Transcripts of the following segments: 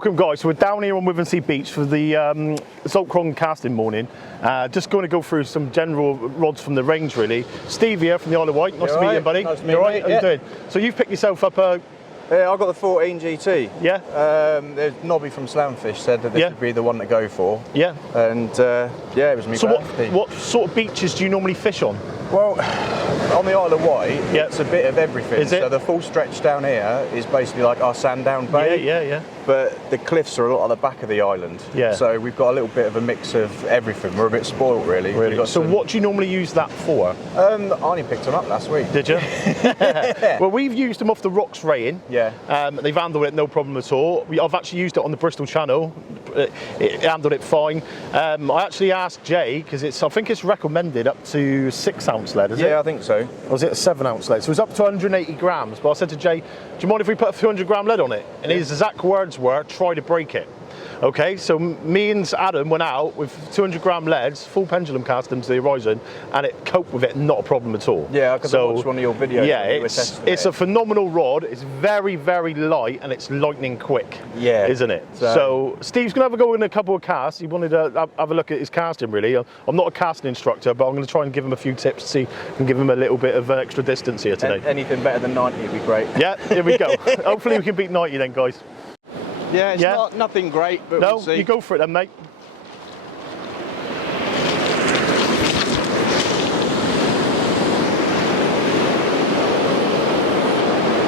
Welcome guys, so we're down here on Wivensea Beach for the Zulcron casting morning. Just going to go through some general rods from the range really. Steve here from the Isle of Wight, nice to meet you buddy. Nice to meet you. You. How you doing? So you've picked yourself up a... Yeah, I got the 14 GT. Yeah? There's Nobby from Slamfish said that this would be the one to go for. Yeah. And yeah, it was me. So what sort of beaches do you normally fish on? Well, on the Isle of Wight, it's a bit of everything. Is it? So the full stretch down here is basically like our Sandown Bay. Yeah. But the cliffs are a lot at the back of the island. Yeah. So we've got a little bit of a mix of everything. We're a bit spoiled really. So what do you normally use that for? I only picked them up last week. Did you? Well, we've used them off the rocks raying. Yeah. They've handled it no problem at all. I've actually used it on the Bristol Channel. It handled it fine. I actually asked Jay, because I think it's recommended up to 6 ounce lead, is it? Yeah, I think so. Or was it a 7 ounce lead? So it was up to 180 grams. But I said to Jay, do you mind if we put a 200 gram lead on it? And his exact words were, try to break it. Okay, so me and Adam went out with 200 gram leads, full pendulum cast them to the horizon, and it coped with it, not a problem at all. Yeah, because I watched one of your videos. Yeah, it's a phenomenal rod. It's very, very light, and it's lightning quick. Yeah, isn't it? So Steve's gonna have a go in a couple of casts. He wanted to have a look at his casting. Really, I'm not a casting instructor, but I'm going to try and give him a few tips to see and give him a little bit of extra distance here today. Anything better than 90 would be great. Yeah, here we go. Hopefully we can beat 90 then, guys. Yeah, it's nothing great, but we'll see. You go for it then, mate.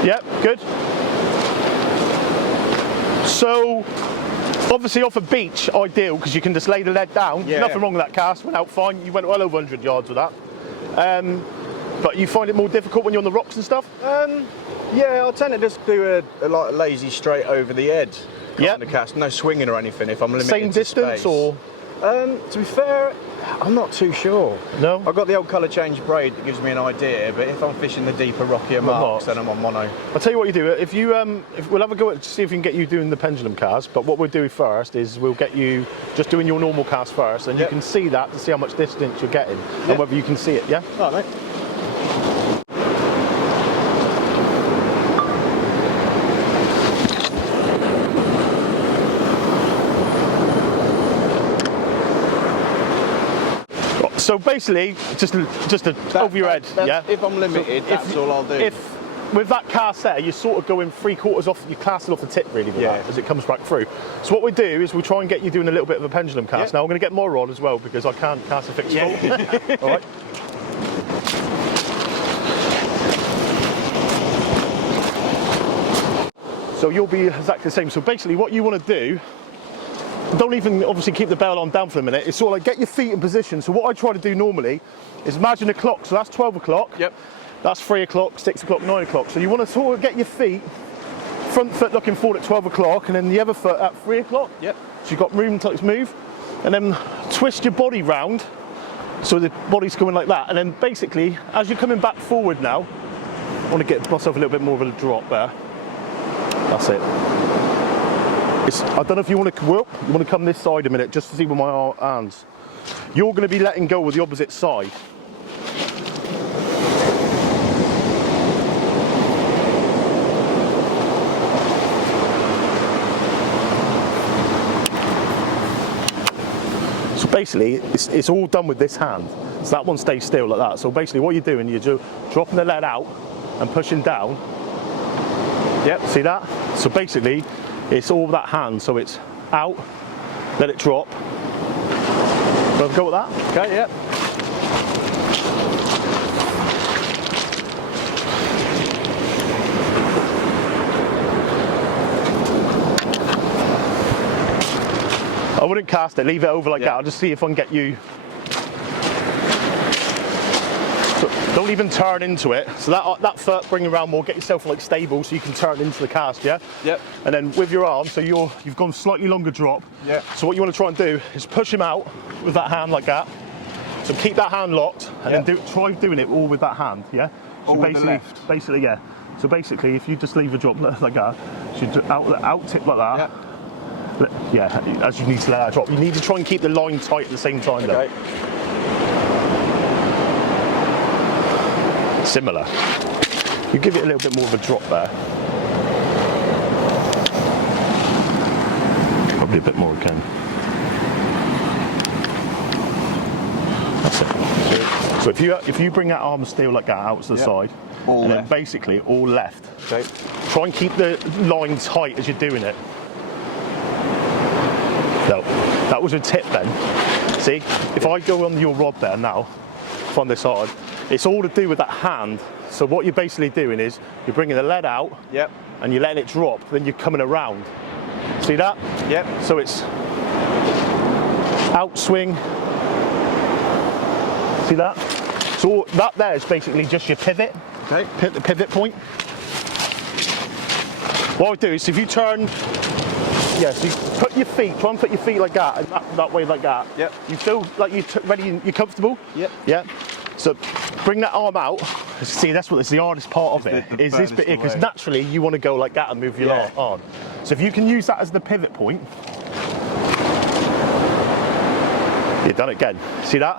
Yep, good. So, obviously off a beach, ideal, because you can just lay the lead down. Yeah. Nothing wrong with that cast, went out fine. You went well over 100 yards with that. But you find it more difficult when you're on the rocks and stuff? Yeah, I tend to just do a like lazy straight over the head kind of cast. No swinging or anything if I'm limited Same distance space. Or? To be fair, I'm not too sure. No? I've got the old colour change braid that gives me an idea, but if I'm fishing the deeper, rockier marks, then I'm on mono. I'll tell you what you do. If you, we'll have a go at see if we can get you doing the pendulum cast, but what we'll do first is we'll get you just doing your normal cast first, and you can see that to see how much distance you're getting and whether you can see it, yeah? All right, mate. So basically, just over your head, yeah? If I'm limited, that's all I'll do. If with that cast there, you're sort of going 3/4 off, you're casting off the tip really with that, as it comes back through. So what we do is we'll try and get you doing a little bit of a pendulum cast. Now I'm going to get my rod as well because I can't cast a fixed full. All right. So you'll be exactly the same. So basically what you want to do, don't even obviously keep the bail on down for a minute. It's sort of like get your feet in position. So what I try to do normally is imagine a clock. So that's 12 o'clock. Yep. That's 3 o'clock, 6 o'clock, 9 o'clock. So you want to sort of get your feet, front foot looking forward at 12 o'clock and then the other foot at 3 o'clock. Yep. So you've got room to move. And then twist your body round. So the body's going like that. And then basically, as you're coming back forward now, I want to get myself a little bit more of a drop there. That's it. I don't know if you want to whoop, you want to come this side a minute just to see with my hands. You're going to be letting go with the opposite side. So basically, it's all done with this hand. So that one stays still like that. So basically what you're doing, you're dropping the lead out and pushing down. Yep, see that? So basically, it's all that hand, so it's out, let it drop. So I've go with that. Okay, yep. I wouldn't cast it, leave it over like that. I'll just see if I can get you. So don't even turn into it. So that foot, bring around more, get yourself like stable so you can turn into the cast, yeah? Yep. And then with your arm, so you've gone slightly longer drop. Yeah. So what you want to try and do is push him out with that hand like that. So keep that hand locked and then try doing it all with that hand, yeah? So basically, yeah. So basically, if you just leave a drop like that, so you out tip like that. Yeah, as you need to let that drop. You need to try and keep the line tight at the same time though. Similar. You give it a little bit more of a drop there. Probably a bit more again. That's it. So if you bring that arm of steel like that out to the side, all and left. then basically all left. Okay. Try and keep the line tight as you're doing it. No, that was a tip then. See, if I go on your rod there now, from this side, it's all to do with that hand. So what you're basically doing is you're bringing the lead out, and you're letting it drop. Then you're coming around. See that? Yep. So it's out swing. See that? So that there is basically just your pivot. Okay. The pivot point. What I do is if you turn, so you put your feet, try and put your feet like that, and that way like that. Yep. You feel like you're ready, you're comfortable? Yep. Yeah. So bring that arm out. See, that's what is the hardest part of it, is this bit here, because naturally you want to go like that and move your arm. So if you can use that as the pivot point, you've done it again. See that?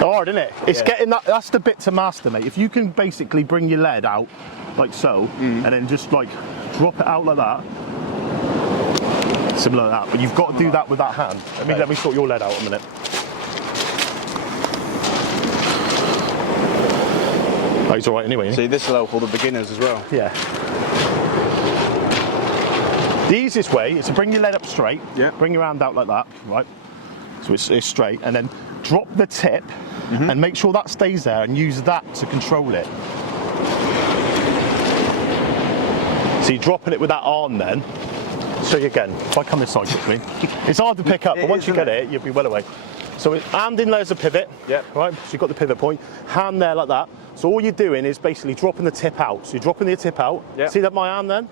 Hard, isn't it? It's getting that, that's the bit to master, mate. If you can basically bring your lead out like so, and then just like drop it out like that, similar to that, but you've got to do that with that hand. Let me sort your lead out a minute. Oh, he's all right anyway. See, this will help all the beginners as well. Yeah. The easiest way is to bring your lead up straight. Yeah. Bring your hand out like that, right? So it's straight, and then drop the tip, and make sure that stays there, and use that to control it. So you're dropping it with that arm then. Show you again. If I come this side quickly, it's hard to pick up, but once you get it, you'll be well away. So hand in there's a pivot. Yeah. Right. So you've got the pivot point. Hand there like that. So all you're doing is basically dropping the tip out. So you're dropping the tip out. Yeah. See that my hand then?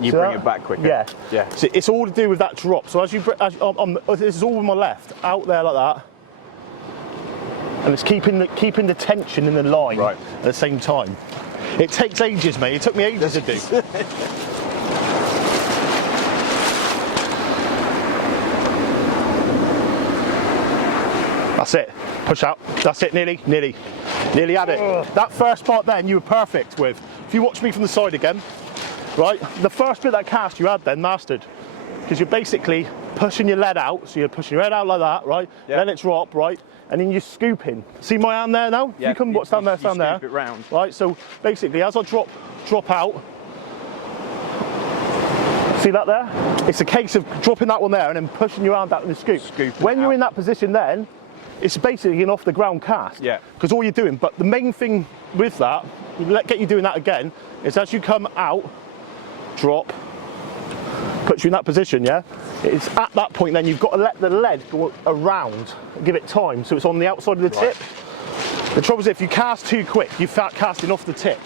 You bring it back quicker. Yeah. Yeah. So it's all to do with that drop. So as you, this is all with my left, out there like that, and it's keeping the tension in the line at the same time. It takes ages, mate. It took me ages to do. That's it. Push out. That's it. Nearly had it. That first part then you were perfect with. If you watch me from the side again, right? The first bit of that cast you had then mastered, because you're basically pushing your lead out. So you're pushing your head out like that, right? Yep. Then it's drop, right? And then you're scooping. See my hand there now? Yeah. You come stand there, stand there. Scoop it round. Right. So basically, as I drop out. See that there? It's a case of dropping that one there and then pushing your hand out in the scoop. When you're in that position then, it's basically an off the ground cast. Yeah. Because all you're doing, but the main thing with that, get you doing that again, is as you come out, drop, puts you in that position, yeah? It's at that point then you've got to let the lead go around, give it time, so it's on the outside of the tip. The trouble is if you cast too quick, you start casting off the tip.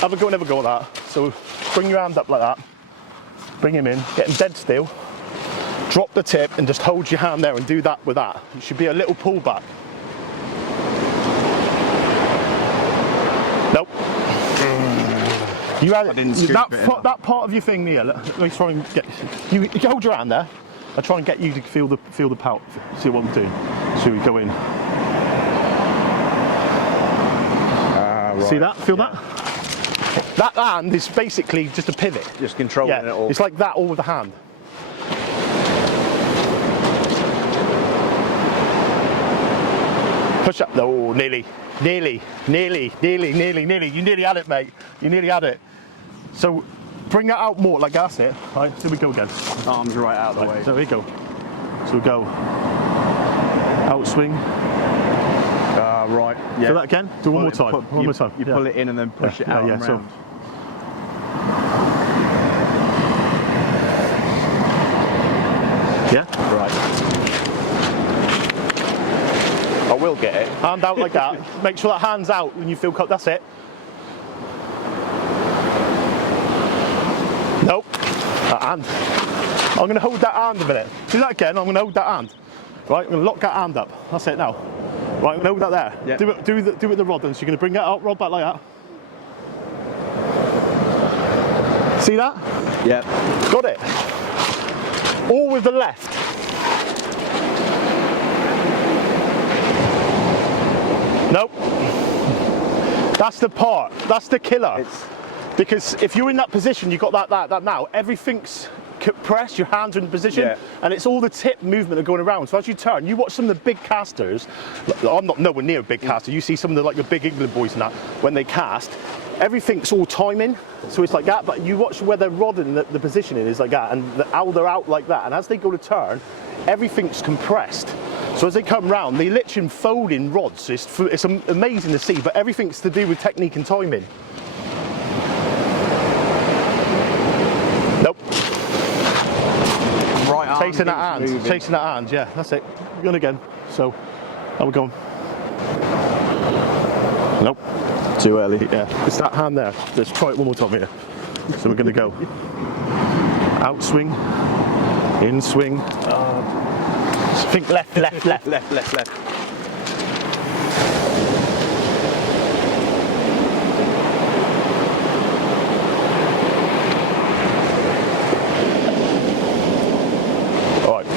Have a go and never go like that. So bring your hand up like that. Bring him in, get him dead still, drop the tip and just hold your hand there and do that with that. It should be a little pullback. Nope. You had it. That part of your thing, Neil. Let me try and get you hold your hand there. I'll try and get you to feel the pout. See what I'm doing. So we go in. Right. See that? Feel that? That hand is basically just a pivot. Just controlling it all. It's like that all with the hand. Push up. Oh, nearly. You nearly had it, mate. You nearly had it. So bring that out more, like that's it. Right, here we go again. Arms right out of the way. So here we go. So we go out swing. Right. Yeah. Do that again. Do one more time. One more time. You pull it in and then push it out and round. Yeah. Right. I will get it. Hand out like that. Make sure that hand's out when you feel cut. That's it. Nope. That hand. I'm going to hold that hand a minute. Do that again. I'm going to hold that hand. Right. I'm going to lock that hand up. That's it now. Right. I'm going to hold that there. Yep. Do it with the rod then. So you're going to bring that out, rod back like that. See that? Yeah. Got it. All with the left. Nope. That's the part. That's the killer. Because if you're in that position, you've got that now. Everything's press, your hands are in position, and it's all the tip movement of going around. So as you turn, you watch some of the big casters. I'm not nowhere near a big caster. You see some of the like the big England boys and that when they cast, everything's all timing. So it's like that. But you watch where they're rodding, the positioning is like that, and how they're out like that. And as they go to turn, everything's compressed. So as they come round, they literally fold in rods. It's amazing to see, but everything's to do with technique and timing. Nope. Right arm chasing that hand, chasing that hand, yeah, that's it. Going again. So, how we going? Nope. Too early. Yeah, it's that hand there. Let's try it one more time here. So we're going to go out swing, in swing. Think left, left, left, left, left, left.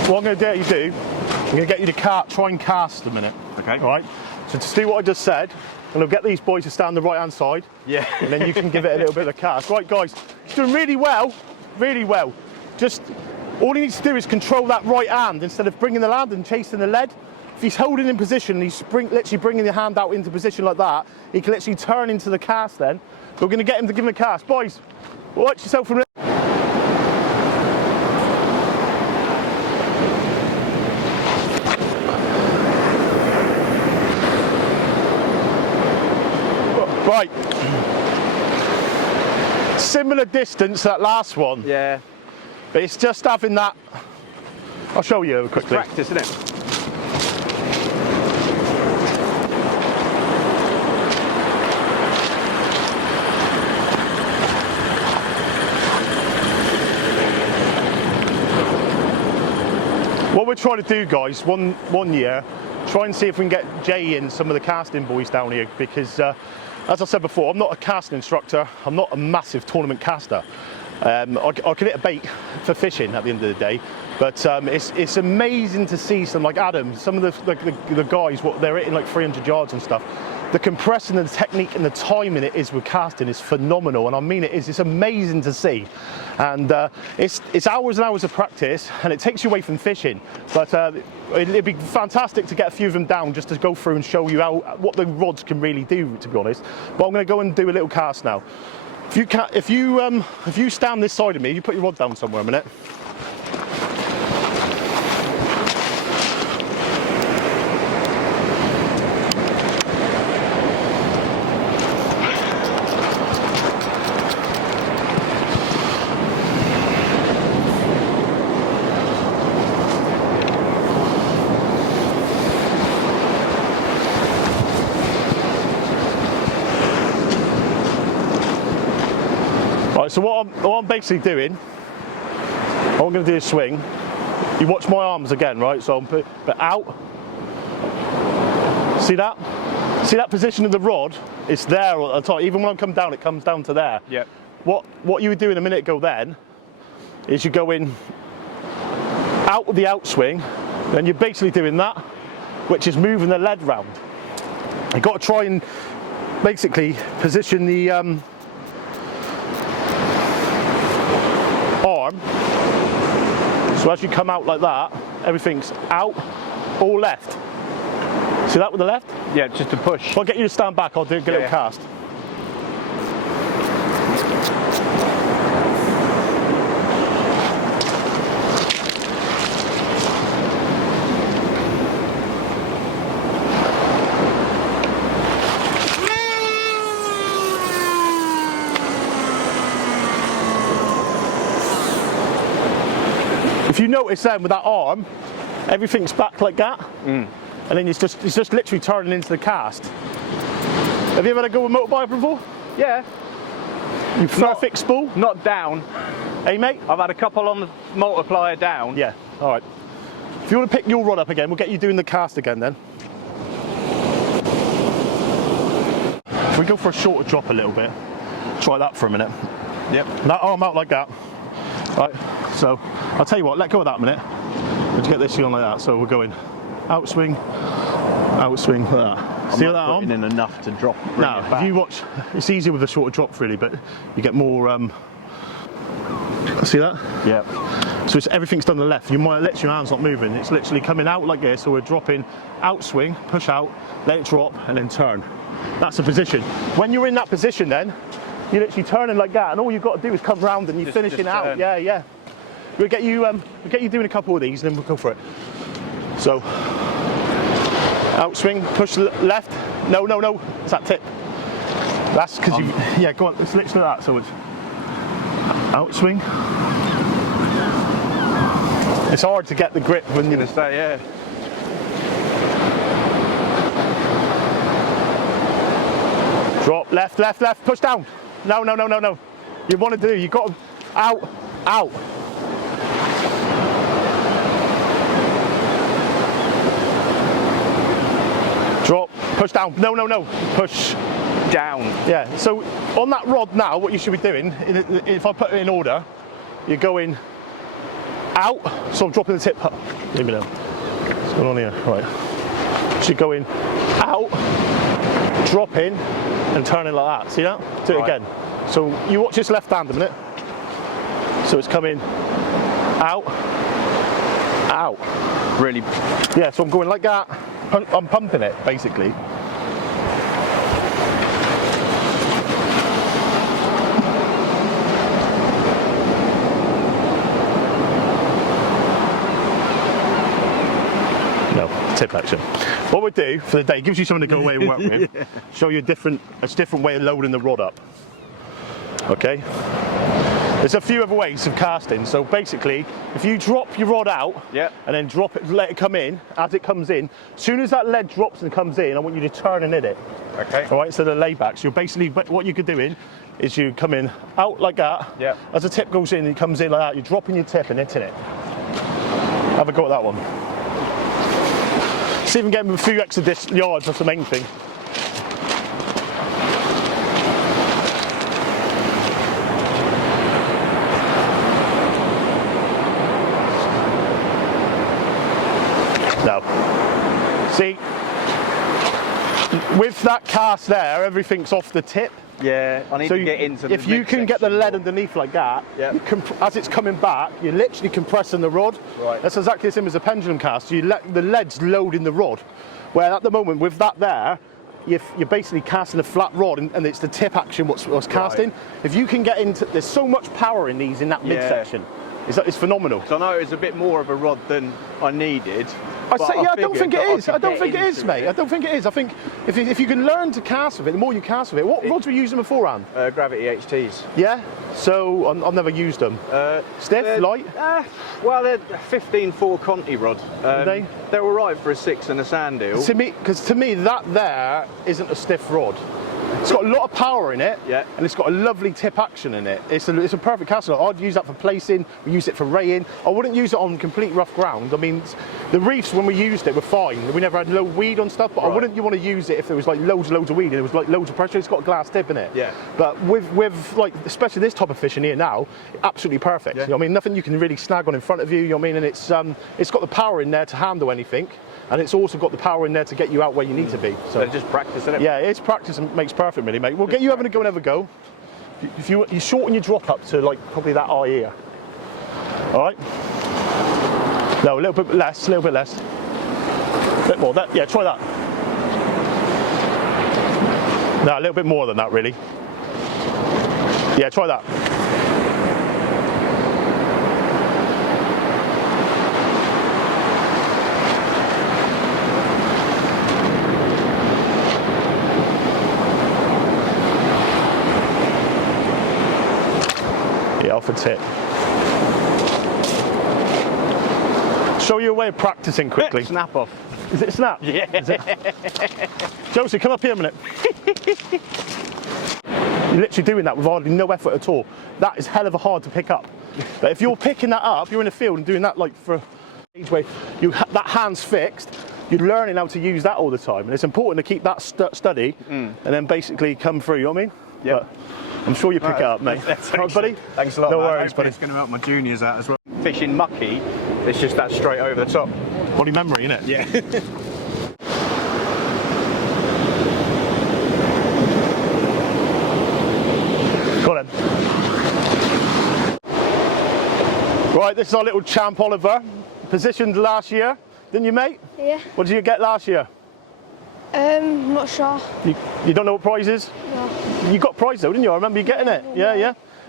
What I'm going to I'm going to get you to try and cast a minute. Okay. All right. So to do what I just said, I'm going to get these boys to stand on the right hand side. Yeah. And then you can give it a little bit of a cast. Right, guys, he's doing really well, really well. Just all he needs to do is control that right hand instead of bringing the land and chasing the lead. If he's holding in position and he's literally bringing the hand out into position like that, he can literally turn into the cast then. We're going to get him to give him a cast. Boys, watch yourself from there. Right, similar distance to that last one. Yeah. But it's just having that. I'll show you quickly. It's practice, isn't it? What we're trying to do, guys, one year, try and see if we can get Jay in some of the casting boys down here, because as I said before, I'm not a casting instructor. I'm not a massive tournament caster. I can hit a bait for fishing at the end of the day, but it's amazing to see some like Adam, some of the guys, what they're hitting like 300 yards and stuff. The compressing and the technique and the timing it is with casting is phenomenal, and I mean it is. It's amazing to see, and it's hours and hours of practice, and it takes you away from fishing. But it'd be fantastic to get a few of them down just to go through and show you what the rods can really do, to be honest. But I'm going to go and do a little cast now. If you stand this side of me, you put your rod down somewhere a minute. So what I'm basically doing, what I'm going to do is swing. You watch my arms again, right? So I'm but out. See that? See that position of the rod? It's there at the top. Even when I come down, it comes down to there. Yep. What you would do in a minute ago then is you go in out of the outswing, then you're basically doing that, which is moving the lead round. You've got to try and basically position the arm. So as you come out like that, everything's out or left. See that with the left? Yeah, just a push. If I get you to stand back, I'll do a little cast. If you notice then with that arm, everything's back like that, and then it's just literally turning into the cast. Have you ever had a go with motorbike before? Yeah. You prefer a fixed spool? Not down. Hey mate? I've had a couple on the multiplier down. Yeah, alright. If you want to pick your rod up again, we'll get you doing the cast again then. If we go for a shorter drop a little bit, try that for a minute. Yep. That arm out like that. Right, so I'll tell you what, let go of that a minute. Let's get this on like that. So we're going outswing, outswing like that. See that arm? In enough to drop. Now, if you watch, it's easier with a shorter drop really, but you get more. See that? Yeah. So it's, everything's done to the left. You might let your hand's not moving. It's literally coming out like this, so we're dropping, out swing, push out, let it drop, and then turn. That's the position. When you're in that position then, you're literally turning like that, and all you've got to do is come round and you're finishing out. Turn. Yeah, yeah. We'll get you doing a couple of these, and then we'll go for it. So, out swing, push left. No, no, no. It's that tip. That's because you. Yeah, go on. It's literally that. So it's out swing. It's hard to get the grip when you're gonna stay. Yeah. Drop left, left, left. Push down. No, no, no, no, no. You want to do. You got to out, out. Drop, push down. No, no, no. Push down. Yeah. So on that rod now, what you should be doing, if I put it in order, you're going out. So I'm dropping the tip up. Leave me down. What's going on here? Right. So you're going out, drop in, and turning like that. See that? Do it again. So you watch this left hand a minute. So it's coming out, out. Really? Yeah. So I'm going like that. I'm pumping it, basically. No, tip action. What we do for the day, gives you something to go away and work with. Yeah. Show you a different way of loading the rod up. Okay? There's a few other ways of casting. So basically, if you drop your rod out and then drop it, let it come in, as it comes in, as soon as that lead drops and comes in, I want you to turn and hit it. Okay. All right, instead of layback. So you're basically, what you could do is you come in out like that. Yeah. As the tip goes in, it comes in like that. You're dropping your tip and hitting it. Have a go at that one. See if we can get a few extra yards, that's the main thing. See, with that cast there, everything's off the tip. Yeah, I need to get into the. If you can get the lead underneath like that, as it's coming back, you're literally compressing the rod. Right. That's exactly the same as a pendulum cast. So the lead's loading the rod. Where at the moment, with that there, you're basically casting a flat rod, and it's the tip action what's casting. If you can get into, there's so much power in these in that midsection. It's phenomenal. So I know it's a bit more of a rod than I needed. I don't think it is. I don't think it is, mate. I don't think it is. I think if you can learn to cast with it, the more you cast with it. What rods were you using beforehand? Gravity HTs. Yeah. So I've never used them. Stiff, light. Well, they're 15-4 Conti rod. They're all right for a 6 and a sand eel. Because to me, that there isn't a stiff rod. It's got a lot of power in it, and it's got a lovely tip action in it. It's a perfect casting. I'd use that for placing. We use it for raying. I wouldn't use it on complete rough ground. I mean, the reefs when we used it were fine. We never had low weed on stuff, but I wouldn't want to use it if there was like loads of weed and there was like loads of pressure. It's got a glass tip in it. Yeah. But with like especially this type of fishing here now, absolutely perfect. Yeah. You know what I mean, nothing you can really snag on in front of you. You know what I mean, and it's got the power in there to handle anything. And it's also got the power in there to get you out where you need to be. So just practice, isn't it? Yeah, it's practice and makes perfect, really, mate. We'll get you having a go and have a go. If you shorten your drop up to like probably that eye here. All right. No, a little bit less. A bit more. Yeah, try that. No, a little bit more than that, really. Yeah, try that. Off a tip. Show you a way of practicing quickly. Snap off. Is it a snap? Yeah. Josie, come up here a minute. You're literally doing that with hardly no effort at all. That is hell of a hard to pick up. But if you're picking that up, you're in the field and doing that like for a stage where that hand's fixed, you're learning how to use that all the time. And it's important to keep that study and then basically come through, you know what I mean? Yeah. I'm sure you pick it up, mate. Right, buddy? Thanks a lot, No worries, buddy. It's going to help my juniors out as well. Fishing mucky, it's just that straight over the top. Body memory, innit? Yeah. Go on then. Right, Right, this is our little champ Oliver. Positioned last year, didn't you, mate? Yeah. What did you get last year? Not sure. You don't know what prize is? No. You got prize though, didn't you? I remember you getting it.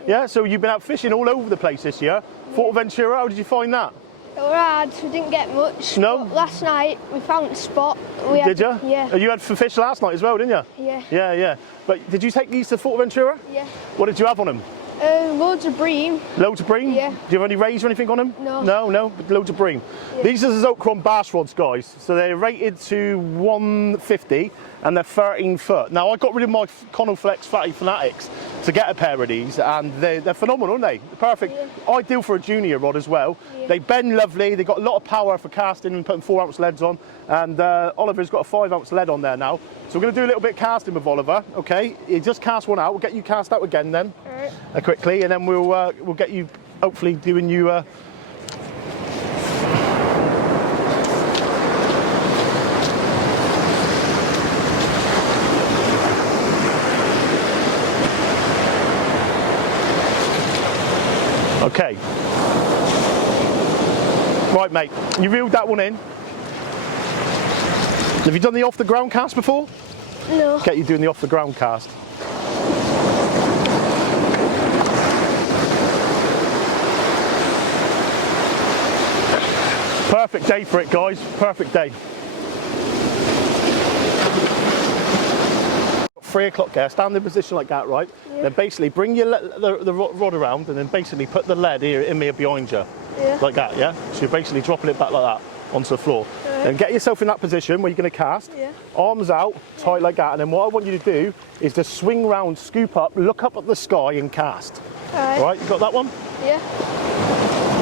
Yeah, so you've been out fishing all over the place this year. Fuerteventura, how did you find that? It was hard, we didn't get much. No? But last night we found a spot. Did you? Yeah. You had some fish last night as well, didn't you? Yeah. Yeah. But did you take these to Fuerteventura? Yeah. What did you have on them? Loads of bream. Loads of bream? Yeah. Do you have any rays or anything on them? No. No, but loads of bream. Yeah. These are the Zulcron bass rods, guys. So they're rated to 150 and they're 13 foot. Now I got rid of my Conoflex Fatty Fanatics to get a pair of these, and they're phenomenal, aren't they? Perfect. Yeah. Ideal for a junior rod as well. Yeah. They bend lovely, they've got a lot of power for casting and putting 4-ounce leads on, and Oliver's got a 5-ounce lead on there now. So we're going to do a little bit of casting with Oliver, okay? You just cast one out, we'll get you cast out again then, quickly, and then we'll get you, hopefully, doing you... Okay. Right, mate, you reeled that one in. Have you done the off the ground cast before? No. Get you doing the off the ground cast. Perfect day for it, guys. Perfect day. 3 o'clock there, stand in position like that, right? Yeah. Then basically bring your the rod around and then basically put the lead here in here behind you. Yeah. Like that, yeah? So you're basically dropping it back like that onto the floor. Right. Then get yourself in that position where you're going to cast, Yeah. arms out, tight like that, and then what I want you to do is to swing round, scoop up, look up at the sky and cast. Right, you got that one? Yeah.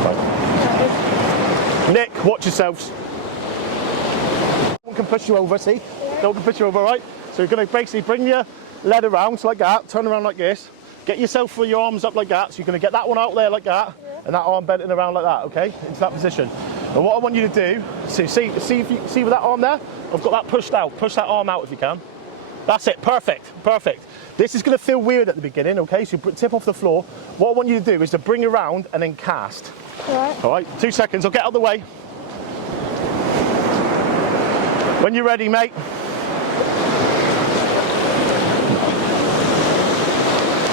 Right. Nick, watch yourselves. No one can push you over, see? Yeah. No one can push you over, right? So you're going to basically bring your lead around, so like that, turn around like this, get yourself with your arms up like that, so you're going to get that one out there like that, and that arm bending around like that, okay, into that position. And what I want you to do, so see with that arm there, I've got that pushed out, push that arm out if you can. That's it, perfect. This is going to feel weird at the beginning, okay, so you tip off the floor. What I want you to do is to bring around and then cast. Right. All right, 2 seconds, I'll get out of the way. When you're ready, mate.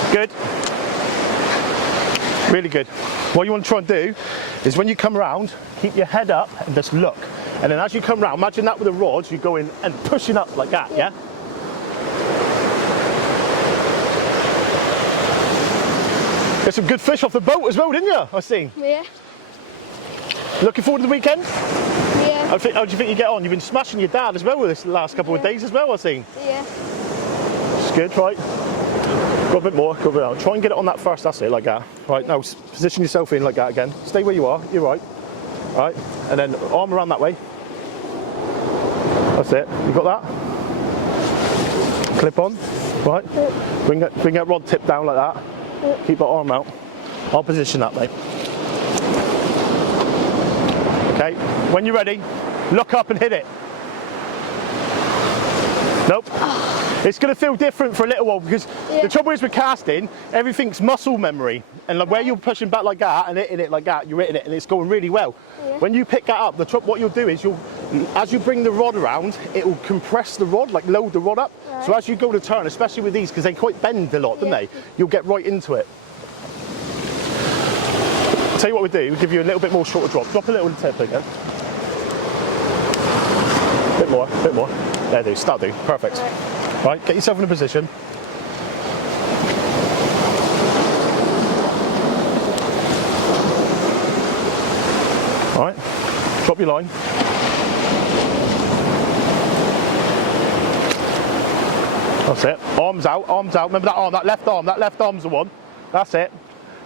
Good. Really good. What you want to try and do is when you come around, keep your head up and just look. And then as you come round, imagine that with the rods, you go in and pushing up like that, yeah? Get some good fish off the boat as well, didn't you? I see. Yeah. Looking forward to the weekend? Yeah. How do you think you get on? You've been smashing your dad as well with this last couple of days as well, I see. Yeah. It's good, right? Go a bit more, go a bit out. Try and get it on that first, that's it, like that. Right, now position yourself in like that again. Stay where you are, you're right. Right, and then arm around that way. That's it, you got that? Clip on, right? Bring that rod tip down like that. Keep that arm out. I'll position that, mate. Okay, when you're ready, look up and hit it. Nope. It's going to feel different for a little while because the trouble is with casting, everything's muscle memory. And like where you're pushing back like that and hitting it like that, you're hitting it and it's going really well. Yeah. When you pick that up, what you'll do is as you bring the rod around, it will compress the rod, like load the rod up. Right. So as you go to turn, especially with these, because they quite bend a lot, don't they? You'll get right into it. I'll tell you what we do, we'll give you a little bit more shorter drop. Drop a little tip again. Bit more, bit more. There, do, start do, perfect. Right, get yourself in a position. All right, drop your line. That's it, arms out, remember that arm, that left arm's the one. That's it,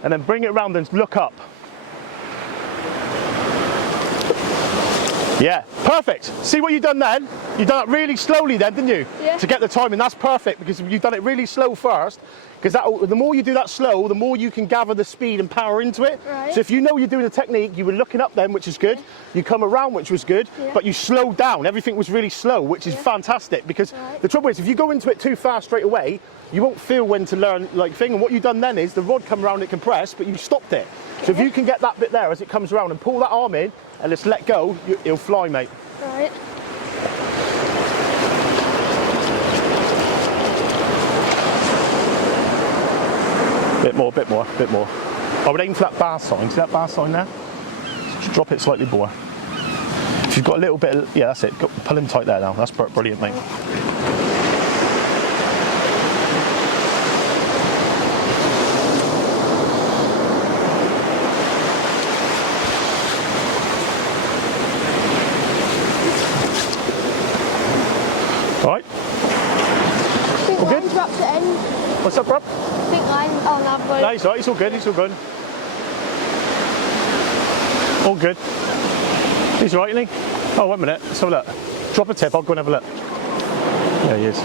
and then bring it around and look up. Yeah, perfect. See what you've done then? You've done it really slowly then, didn't you? Yeah. To get the timing, that's perfect because you've done it really slow first. Because the more you do that slow, the more you can gather the speed and power into it. Right. So if you know you're doing the technique, you were looking up then, which is good. Yeah. You come around, which was good, but you slowed down. Everything was really slow, which is fantastic. Because the trouble is, if you go into it too fast straight away, you won't feel when to learn like thing. And what you've done then is the rod come around, it compressed, but you stopped it. So if you can get that bit there as it comes around and pull that arm in and just let go, it'll fly, mate. Right. Bit more, bit more, bit more. I would aim for that bar sign. See that bar sign there? Just drop it slightly more. If you've got a little bit of, yeah, that's it. Pull him tight there now. That's brilliant, mate. All right. I think line's wrapped at end. What's up, Rob? I think line. Oh, no, I've got it. No, he's all right. He's all good. He's all good. All good. He's all right, isn't he? Oh, wait a minute. Let's have a look. Drop a tip. I'll go and have a look. There he is.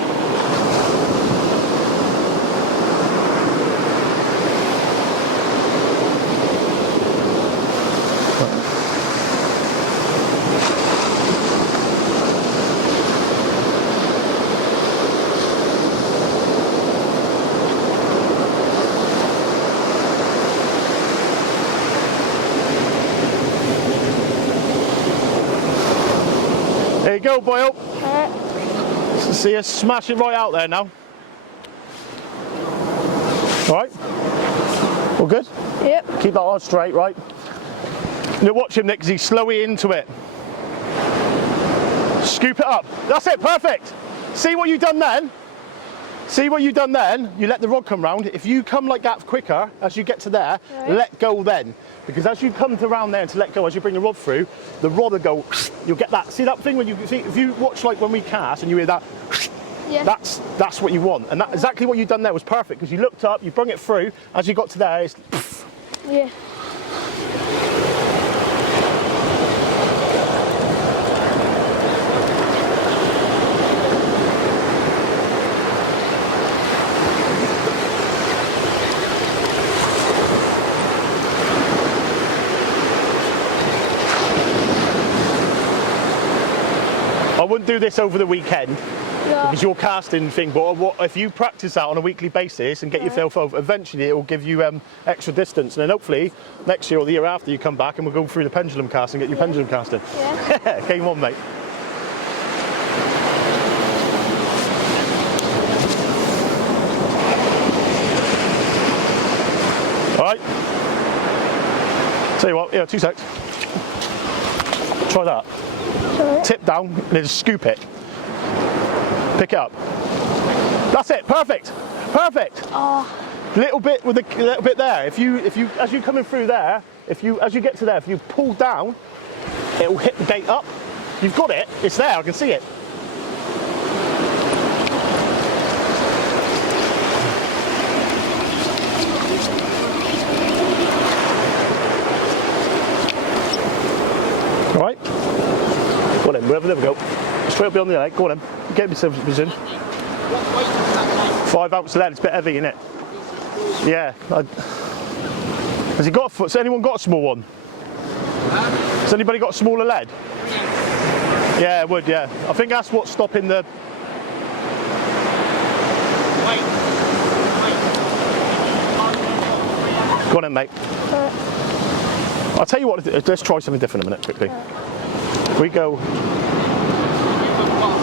There you go, boy. See us smash it right out there now. All right? All good? Yep. Keep that arm straight, right? Now watch him, Nick, because he's slowly into it. Scoop it up. That's it, perfect. See what you've done then? See what you've done then? You let the rod come round. If you come like that quicker, as you get to there, let go then. Because as you come to around there and to let go, as you bring the rod through, the rod will go, you'll get that. See that thing when you see, if you watch like when we cast and you hear that, that's what you want. And that, exactly what you've done there was perfect because you looked up, you brung it through, as you got to there, it's Yeah. I wouldn't do this over the weekend No. because you're casting thing, but if you practice that on a weekly basis and get yourself over, eventually it will give you extra distance, and then hopefully next year or the year after you come back and we'll go through the pendulum cast and get your pendulum casting. Yeah. Game on, mate. All right. Tell you what, yeah, 2 secs. Try that. Sorry. Tip down and then just scoop it. Pick it up. That's it. Perfect. Perfect. Oh. Little bit with a little bit there. If you as you coming through there, as you get to there, if you pull down, it will hit the gate up. You've got it. It's there. I can see it. All right. Go on then, wherever, there we go. Straight up beyond the leg, go on then. Get yourself in position. 5 ounce lead, it's a bit heavy, isn't it? Yeah. Has he got has anyone got a small one? Has anybody got a smaller lead? Yeah, it would, yeah. I think that's what's stopping the... Go on then, mate. I'll tell you what, let's try something different in a minute, quickly. We go,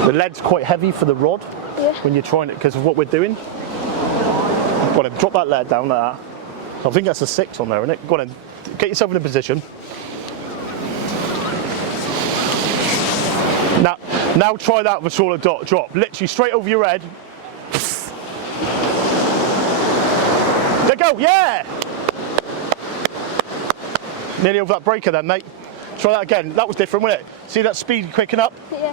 the lead's quite heavy for the rod when you're trying it, because of what we're doing. Go on then, drop that lead down like that. I think that's a 6 on there, isn't it? Go on then, get yourself in a position. Now try that with a sort of drop, literally straight over your head. There go, yeah! Nearly over that breaker then, mate. Try that again. That was different, wasn't it? See that speed quicken up? Yeah.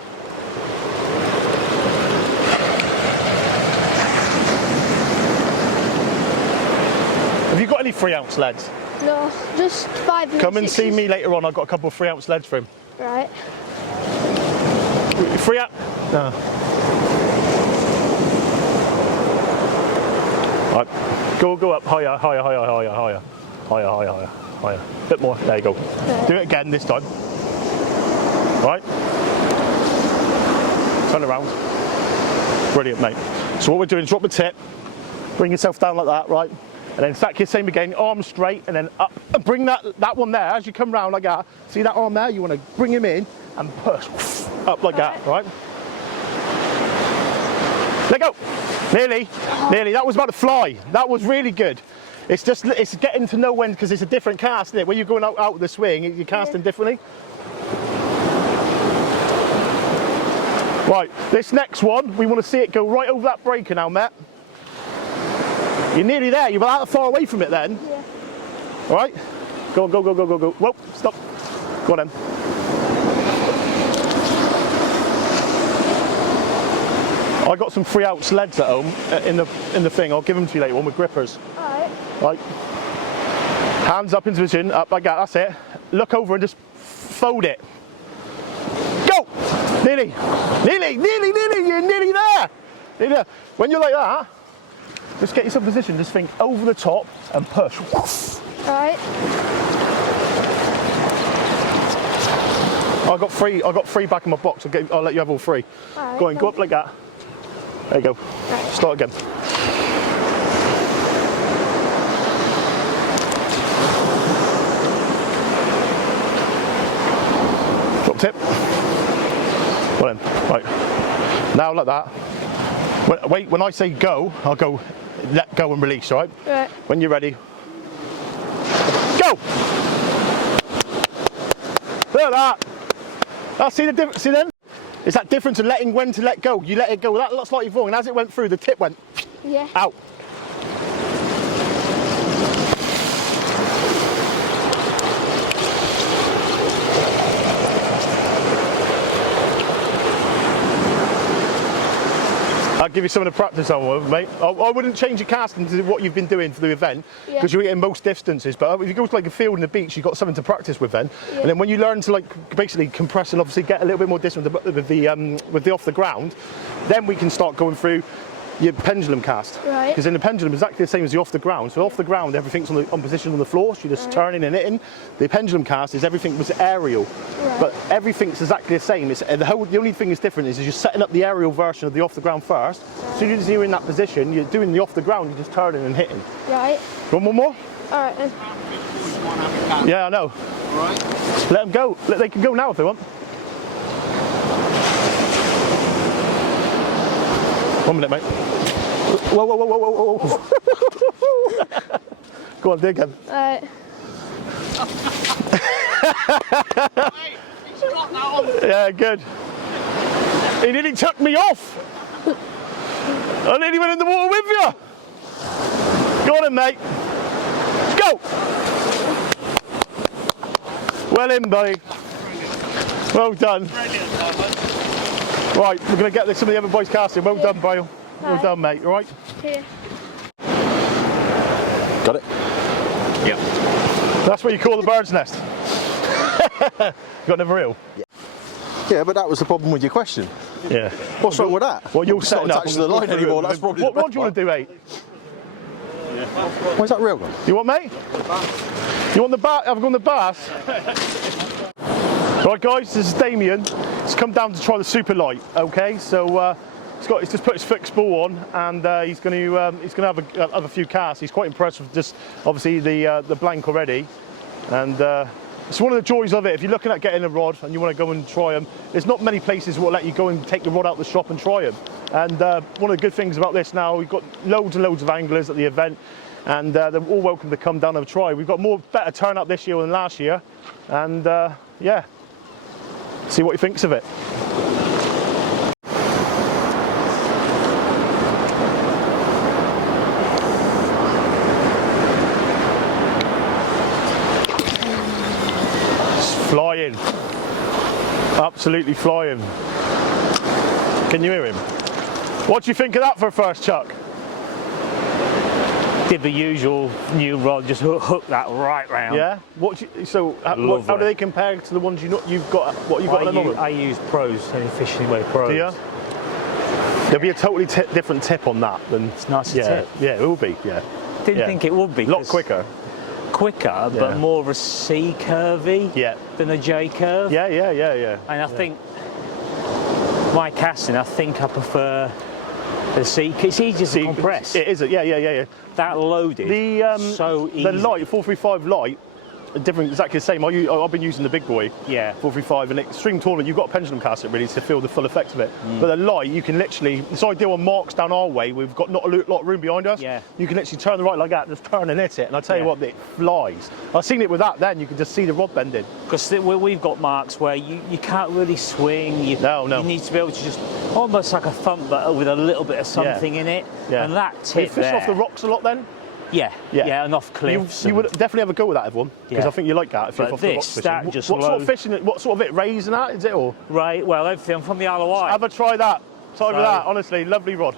Have you got any 3 ounce leads? No, just 5 and Come and see 6s. me later on. I've got a couple of 3 ounce leads for him. Right. Free out. No. Right. Go up. Higher. Bit more. There you go. Do it again this time. Right. Turn around. Brilliant, mate. So what we're doing is drop the tip, bring yourself down like that, right? And then exactly the same again, arms straight, and then up, and bring that one there, as you come round like that, see that arm there? You want to bring him in and push up like that, right? Let go. Nearly, that was about to fly. That was really good. It's just, it's getting to know when, because it's a different cast, isn't it? When you're going out of the swing, you're casting differently. Right, this next one, we want to see it go right over that breaker now, Matt. You're nearly there, you're about far away from it then. Yeah. All right, go. Whoa, stop. Go on then. I got some free out sleds at home in the thing. I'll give them to you later on with grippers. All right. Right. Hands up into position, up like that. That's it. Look over and just fold it. Go. Nearly. You're nearly there. Nearly there. When you're like that, just get yourself in position. Just think over the top and push. All right. I got three back in my box. I'll let you have all three. All right, go on, go up like that. There you go. Right. Start again. Drop tip. Well then, right. Now like that. Wait, when I say go, I'll go, let go and release, all right? Right. When you're ready. Go! Look at that. See the difference, see then? It's that difference of letting when to let go. You let it go, that looks like you're wrong, and as it went through, the tip went out. I'll give you some of the practice on one, mate. I wouldn't change your casting to what you've been doing for the event, because you're getting most distances, but if you go to like a field and the beach, you've got something to practice with then. And then when you learn to like basically compress and obviously get a little bit more distance with the off the ground, then we can start going through your pendulum cast. Right. Because in the pendulum, it's exactly the same as the off the ground. So off the ground, everything's on position on the floor, so you're just turning and hitting. The pendulum cast is everything was aerial. Right. But everything's exactly the same. The only thing that's different is you're setting up the aerial version of the off the ground first. As soon as you're in that position, you're doing the off the ground, you're just turning and hitting. Right. Want one more? All right then. Yeah, I know. Right. Let them go. They can go now if they want. 1 minute, mate. Whoa. Go on, dig again. All right. Yeah, good. He nearly took me off. I nearly went in the water with you. Go on then, mate. Go. Well in, buddy. Well done. Right, we're going to get some of the other boys casting. Well done, Bale. Well done, mate. All right? Here. Got it? Yep. That's what you call the bird's nest. Got another reel? Yeah, but that was the problem with your question. Yeah. What's wrong with that? Well, you're It's setting not up attached to the line anymore. That's probably what do you want to do, mate? Where's that reel gone? You want, mate? You want the bass? I've gone the bass. Right, guys, this is Damien. He's come down to try the super light. Okay, so he's just put his fixed ball on, and he's going to have a few casts. He's quite impressed with just obviously the blank already, and it's one of the joys of it. If you're looking at getting a rod and you want to go and try them, there's not many places that will let you go and take the rod out the shop and try them. And one of the good things about this now, we've got loads and loads of anglers at the event, and they're all welcome to come down and try. We've got better turnout this year than last year, and yeah, see what he thinks of it. Flying, absolutely flying. Can you hear him? What do you think of that for a first chuck? did the usual new rod, just hook that right round. Yeah. How do they compare to the ones you've got? What you got at the moment? I use pros, any fishing way pros. Do you? There'll be a totally different tip on that than. It's nice to tip. Yeah, it will be. Yeah. Didn't think it would be. A lot quicker. But more of a C curvy than a J curve. Yeah. And I think my casting, I prefer the C. It's easier to compress. It is. Yeah. That loaded. So easy. The light 435 light. Different, exactly the same. I've been using the big boy, 435, and extreme tournament. You've got to pendulum cast it really to feel the full effect of it. But the light, you can literally. It's ideal on marks down our way. We've got not a lot of room behind us. Yeah. You can literally turn the right like that, just turn and hit it. And I tell you what, it flies. I've seen it with that. Then you can just see the rod bending. Because we've got marks where you can't really swing. No. You need to be able to just almost like a thump butter with a little bit of something in it. Yeah. And that tip. Are you fishing off the rocks a lot then? Yeah, and off cliffs. You would definitely have a go with that, everyone, because I think you like that if you're off the rocks fishing. What sort of fishing? What sort of it? Rays and that, is it or? Right. Well, everything. I'm from the Isle of Wight. Have a try that. Try with that. Honestly, lovely rod.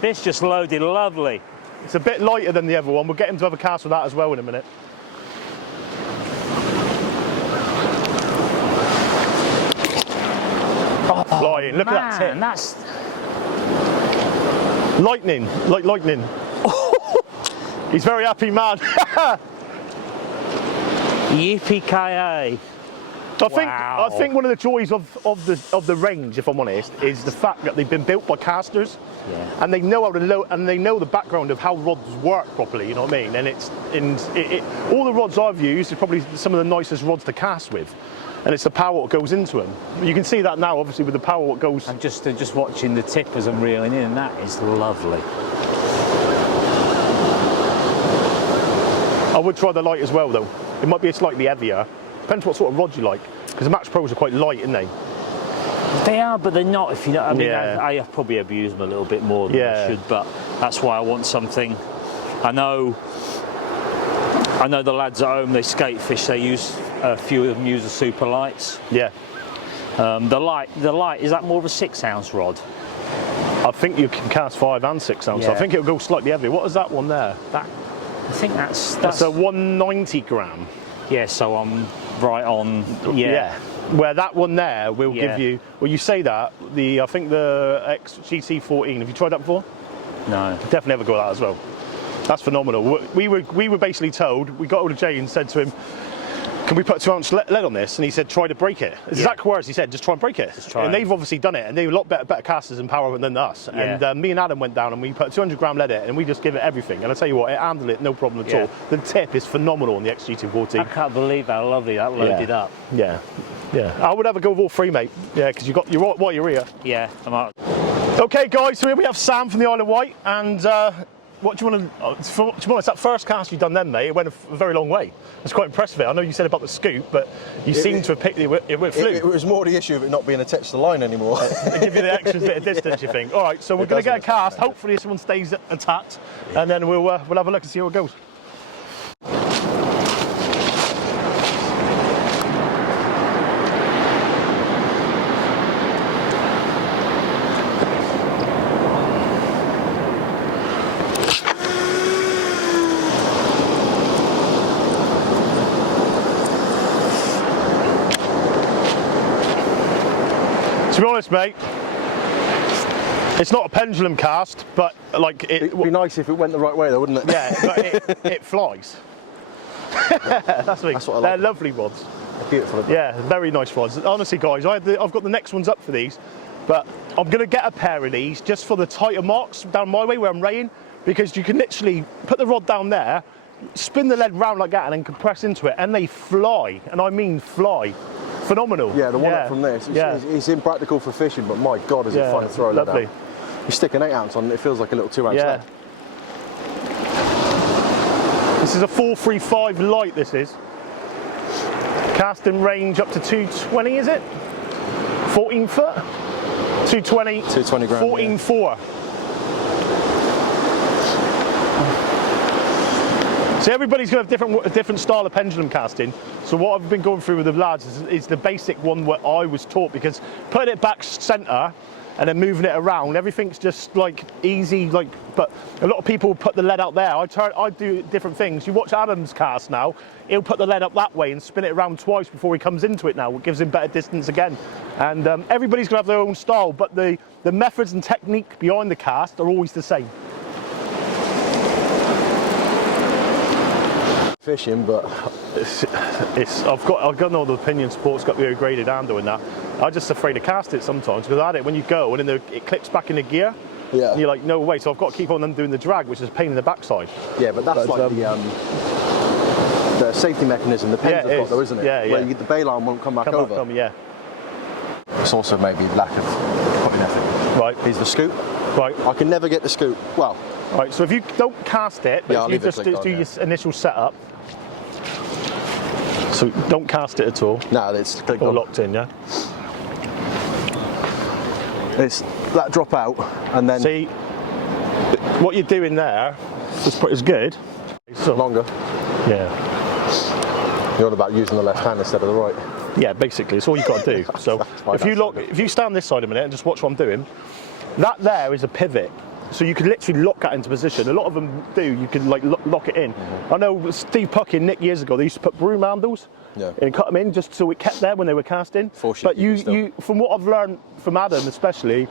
This just loaded lovely. It's a bit lighter than the other one. We'll get him to have a cast with that as well in a minute. Oh, flying! Look at that tip. That's lightning, like lightning. He's very happy, man. Yippee-ki-yay. I think one of the joys of the range, if I'm honest, is the fact that they've been built by casters, and they know how to they know the background of how rods work properly. You know what I mean? And all the rods I've used are probably some of the nicest rods to cast with, and it's the power that goes into them. You can see that now, obviously, with the power what goes. I'm just watching the tip as I'm reeling in, and that is lovely. I would try the light as well, though. It might be slightly heavier. Depends what sort of rod you like, because the Max Pros are quite light, aren't they? They are, but they're not. If you know, I mean, I probably abuse them a little bit more than I should, but that's why I want something. I know the lads at home, they skate fish. They use a few of them use the super lights. Yeah. The light is that more of a 6-ounce rod? I think you can cast 5 and 6 ounce. I think it'll go slightly heavier. What is that one there? I think that's a 190 gram. Yeah, so I'm right on. Yeah. Where that one there will give you. Well, you say that I think the XGT14. Have you tried that before? No. Definitely have a go at that as well. That's phenomenal. We were basically told. We got hold of Jay and said to him, "Can we put a 2-ounce lead on this?" And he said, "Try to break it." It's exact words he said, "Just try and break it." And they've obviously done it, and they're a lot better casters and power than us. And me and Adam went down and we put 200 gram lead in it, and we just give it everything. And I tell you what, it handled it no problem at all. The tip is phenomenal on the XGT14. I can't believe how lovely that loaded up. Yeah. I would have a go with all three, mate. Yeah, because you're here. Yeah, I'm out. Okay, guys. So here we have Sam from the Isle of Wight, and. What do you want to? To be honest, that first cast you've done then, mate, it went a very long way. It's quite impressive. I know you said about the scoop, but you seem to have picked it. It flew. It was more the issue of it not being attached to the line anymore. They give you the extra bit of distance, you think. All right, so we're going to get a cast. Hopefully, someone stays attached, and then we'll have a look and see how it goes. To be honest, mate, it's not a pendulum cast, but like it'd be nice if it went the right way, though, wouldn't it? Yeah, but it flies. That's what I like. They're lovely rods. They're beautiful. Yeah, very nice rods. Honestly, guys, I've got the next ones up for these, but I'm gonna get a pair of these just for the tighter marks down my way where I'm raying, because you can literally put the rod down there, spin the lead round like that, and then compress into it, and they fly, and I mean fly. Phenomenal. Yeah, the one up from this. It's impractical for fishing, but my God, is it fun to throw a lead out. You stick an 8-ounce on, it feels like a little 2-ounce lead. This is a 435 light. This is casting range up to 220. Is it 14 foot? 220. 220 grand. 14.4. So everybody's going to have a different style of pendulum casting. So what I've been going through with the lads is the basic one what I was taught, because putting it back centre and then moving it around, everything's just like easy, like but a lot of people put the lead out there. I do different things. You watch Adam's cast now, he'll put the lead up that way and spin it around twice before he comes into it now, which gives him better distance again. And everybody's going to have their own style, but the methods and technique behind the cast are always the same. Fishing, but I've got no other opinion. Sport's got the graded handle in that. I'm just afraid to cast it sometimes because I had it when you go and then it clips back in the gear. yeah, And you're like, no way. So I've got to keep on doing the drag, which is a pain in the backside. yeah, but that's like the safety mechanism the pins have got, though, isn't it? Yeah, Where the bail arm won't come back over. Yeah. It's also maybe lack of putting effort. Right. Here's the scoop. Right. I can never get the scoop. Well, Right. So if you don't cast it, but Yeah, if you just do your initial setup. So don't cast it at all. no, it's clicked All on. locked in, yeah. It's that drop out, and then See, what you're doing there is good. So longer. Yeah. You're on about using the left hand instead of the right. Yeah, basically, it's all you've got to do. So if you stand this side a minute and just watch what I'm doing, that there is a pivot. So you could literally lock that into position. A lot of them do. You can like lock it in. I know Steve Puckey and Nick years ago, they used to put broom handles and cut them in just so it kept there when they were casting. But you, from what I've learned from Adam especially,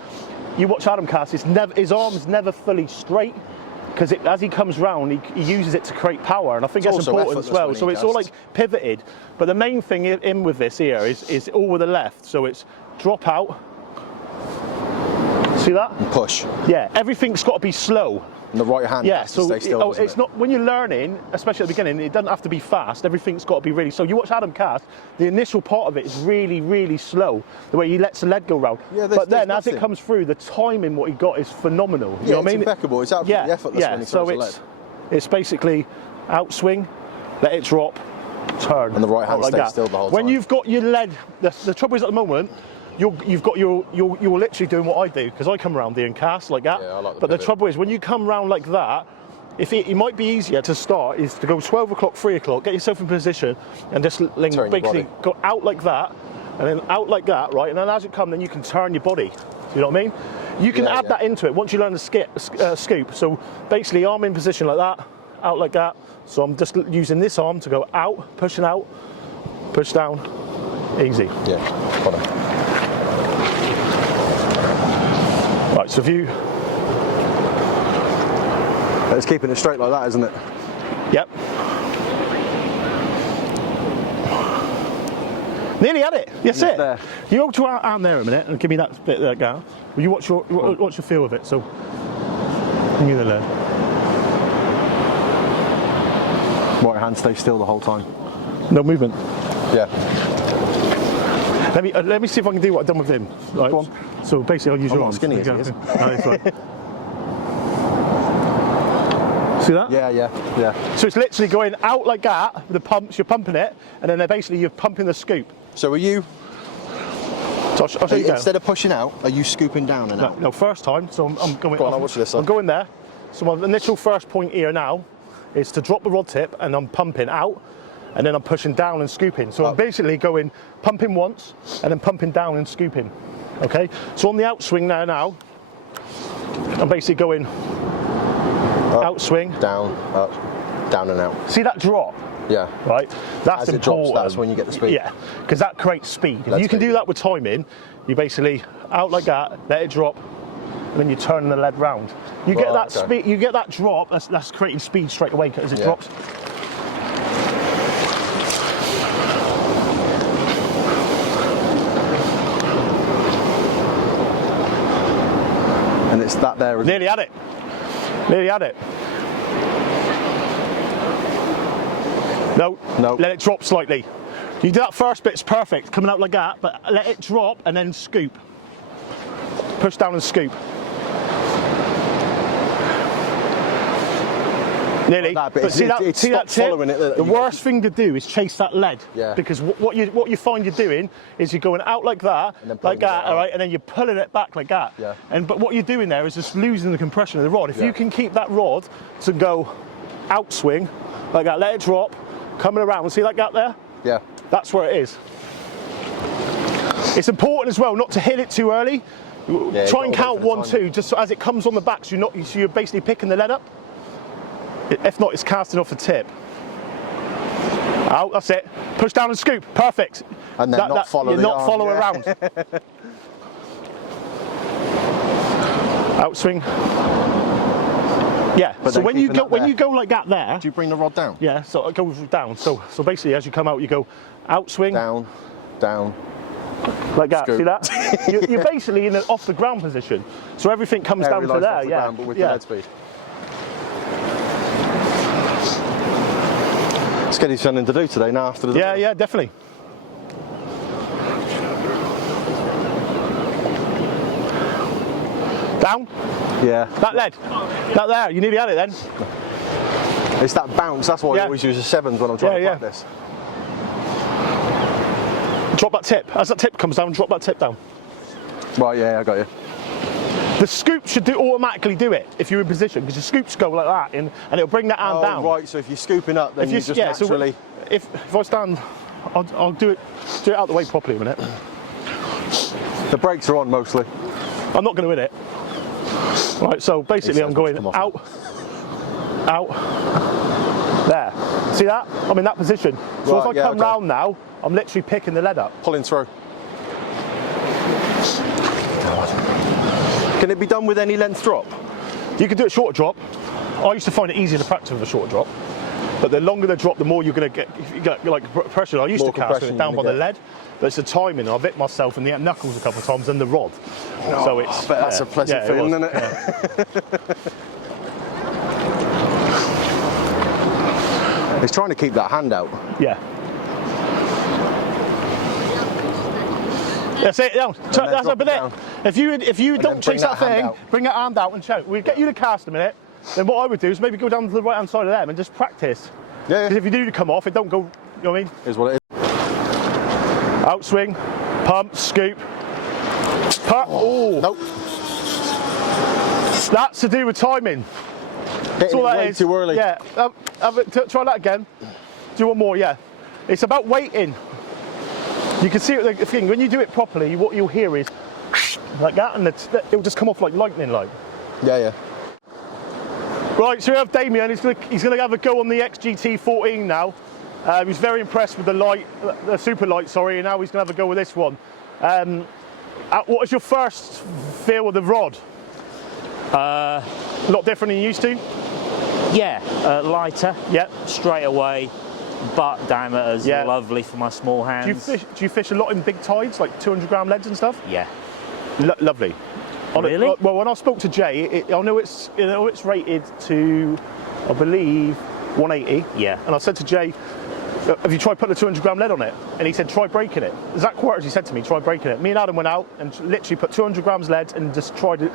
you watch Adam cast, his arm's never fully straight. Because as he comes round, he uses it to create power, and I think that's important as well. So it's all like pivoted. But the main thing in with this here is all with the left. So it's drop out. See that? And push. Yeah, everything's got to be slow. And the right hand has to stay still. It's not when you're learning, especially at the beginning. It doesn't have to be fast. Everything's got to be really slow. You watch Adam cast. The initial part of it is really, really slow. The way he lets the lead go round. Yeah, but then as it comes through, the timing what he got is phenomenal. You know what I mean? It's impeccable. It's absolutely effortless when he throws the lead. It's basically outswing, let it drop, turn, and the right hand stays still the whole time. When you've got your lead, the trouble is at the moment. You're literally doing what I do, because I come around here and cast like that. Yeah, I like the but pivot. the trouble is when you come round like that, it might be easier to start is to go 12 o'clock, 3 o'clock, get yourself in position and just basically go out like that and then out like that, right? And then as you come, then you can turn your body. You know what I mean? You can add that into it once you learn the scoop. So basically arm in position like that, out like that. So I'm just using this arm to go out, pushing out, push down, easy. Yeah, got it. Right, so if you... It's keeping it straight like that, isn't it? Yep. Nearly had it. That's it. There. You go to our arm there a minute and give me that bit there, Gav. Will you watch your feel of it? So, you the lead. Right hand stays still the whole time. No movement. Yeah. Let me see if I can do what I've done with him. Right. Go on. So basically, I'll use your not arms. skinny as he is. No, that's right. See that? Yeah. So it's literally going out like that with the pumps. You're pumping it, and then basically you're pumping the scoop. So are you? So I'll show you instead of pushing out, are you scooping down and out? No, first time. So I'm going. Go on, I'll watch this. I'm going there. So my initial first point here now is to drop the rod tip, and I'm pumping out, and then I'm pushing down and scooping. So I'm basically going pumping once, and then pumping down and scooping. Okay. So on the outswing now, I'm basically going outswing, down, up, down and out. See that drop? Yeah. Right. That's As it important. drops, that's when you get the speed. Yeah, because that creates speed. If you can do that with timing, you basically out like that, let it drop, and then you turn the lead round. You get that speed. You get that drop. That's creating speed straight away as it drops. And it's that there. Nearly had it. Nearly had it. No. Let it drop slightly. You do that first bit, it's perfect, coming out like that, but let it drop and then scoop. Push down and scoop. Nearly. Like that, but see that tip? The worst thing to do is chase that lead. Yeah. Because what you find you're doing is you're going out like that, all right, and then you're pulling it back like that. Yeah. But what you're doing there is just losing the compression of the rod. If you can keep that rod to go outswing like that, let it drop, coming around. See that gap there? Yeah. That's where it is. It's important as well not to hit it too early. Try and count 1, 2, just so as it comes on the back, so you're basically picking the lead up. If not, it's casting off the tip. Out, that's it. Push down and scoop, perfect. And then follow the arm, follow around. Outswing. Yeah, But so when you go like that there. Do you bring the rod down? Yeah, so it goes down. So basically as you come out, you go outswing. Down, down. Like that, Scoop. see that? You're basically in an off the ground position. So everything comes down to there, the ground, but with the head speed. Let's get his something to do today now after the Yeah, definitely. Down? Yeah. That lead. That there, you nearly had it then. It's that bounce, that's why I always use a 7s when I'm trying to practice. Drop that tip. As that tip comes down, drop that tip down. Right, yeah, I got you. The scoop should automatically do it if you're in position, because the scoops go like that and it'll bring that hand down. Right, so if you're scooping up, then you just naturally... So if I stand, I'll do it out the way properly a minute. The brakes are on mostly. I'm not going to hit it. Right, so basically I'm going out, there. See that? I'm in that position. So Right, if I come round now, I'm literally picking the lead up. Pulling through. Can it be done with any length drop? You can do a short drop. I used to find it easier to practice with a short drop. But the longer the drop, the more you're going to get, if you get like pressure. I used to cast it down by the lead, but it's the timing. I've hit myself in the knuckles a couple of times and the rod. So it's. But that's a pleasant feeling, isn't it? Yeah. It's trying to keep that hand out. Yeah. That's it. Down. That's a bit it. If you don't chase that thing, bring that hand out and shout. We'll get you to cast a minute. Then what I would do is maybe go down to the right hand side of them and just practice. Yeah. Because if you do come off, it don't go. You know what I mean? Is what it is. Outswing, pump, scoop. Oh. Nope. That's to do with timing. That's all that is. Too early. Yeah. Try that again. Do one more. Yeah. It's about waiting. You can see it, the thing when you do it properly. What you'll hear is like that, and it'll just come off like lightning, like. Yeah. Right. So we have Damien. He's gonna have a go on the XGT14 now. He was very impressed with the super light. Sorry, and now he's gonna have a go with this one. What was your first feel with the rod? A lot different than you used to? Yeah, lighter. Yep. Straight away. Butt diameter's lovely for my small hands. Do you fish a lot in big tides, like 200 gram leads and stuff? Yeah. Lovely. Really? Well, when I spoke to Jay, I know it's rated to, I believe, 180. Yeah. And I said to Jay, have you tried putting a 200 gram lead on it? And he said, try breaking it. Exact words he said to me, try breaking it. Me and Adam went out and literally put 200 grams lead and just tried it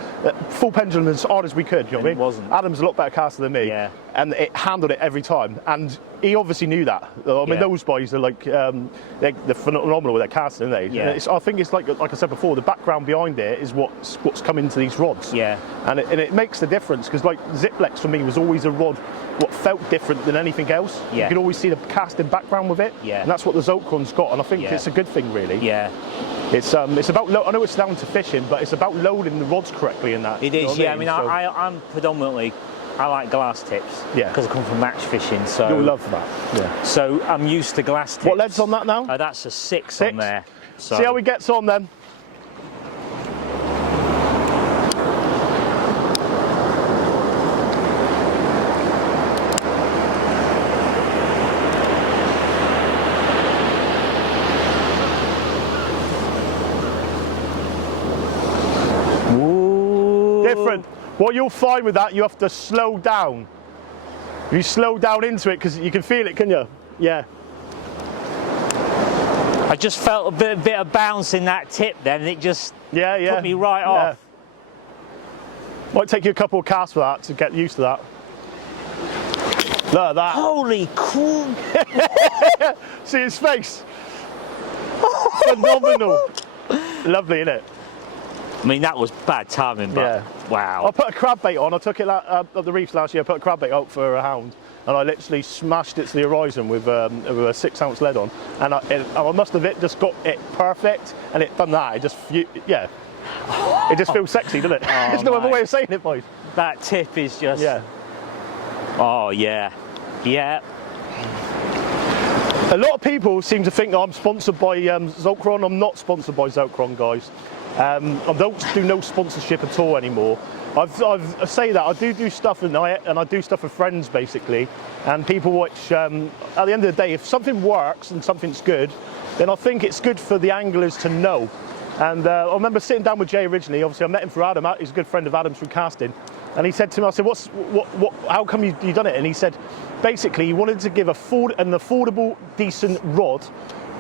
full pendulum as hard as we could. You know what I mean? It wasn't. Adam's a lot better caster than me. Yeah. And it handled it every time. And he obviously knew that. I mean, those boys are like, they're phenomenal with their casting, aren't they? Yeah. I think it's like I said before, the background behind it is what's come into these rods. Yeah. And it makes the difference, because like Ziplex for me was always a rod what felt different than anything else. Yeah. You could always see the casting background with it. Yeah. And that's what the Zulcron's got, and I think it's a good thing, really. Yeah. It's about, I know it's down to fishing, but it's about loading the rods correctly in that. It is, yeah. I mean, I'm predominantly, I like glass tips. Yeah. Because I come from match fishing, so. You'll love that. Yeah. So I'm used to glass tips. What lead's on that now? That's a 6 on there. So. See how he gets on then. Different. What you'll find with that, you have to slow down. You slow down into it because you can feel it, can you? Yeah. I just felt a bit of bounce in that tip then, and it just put me right off. Might take you a couple of casts for that to get used to that. Look at that. Holy crap! See his face? Phenomenal. Lovely, isn't it? I mean, that was bad timing, but wow. I put a crab bait on. I took it at the reefs last year. I put a crab bait out for a hound, and I literally smashed it to the horizon with a 6-ounce lead on. And I must have just got it perfect, and it done that. It just, It just feels sexy, doesn't it? Oh, There's no other mate. way of saying it, boys. That tip is just... Yeah. Oh, yeah. Yeah. A lot of people seem to think that I'm sponsored by Zulcron. I'm not sponsored by Zulcron, guys. I don't do no sponsorship at all anymore. I say that I do stuff and I do stuff with friends basically, and people which at the end of the day, if something works and something's good, then I think it's good for the anglers to know. And I remember sitting down with Jay originally. Obviously, I met him through Adam. He's a good friend of Adam's through casting. And he said to me, I said, how come you done it? And he said, basically, he wanted to give an affordable, decent rod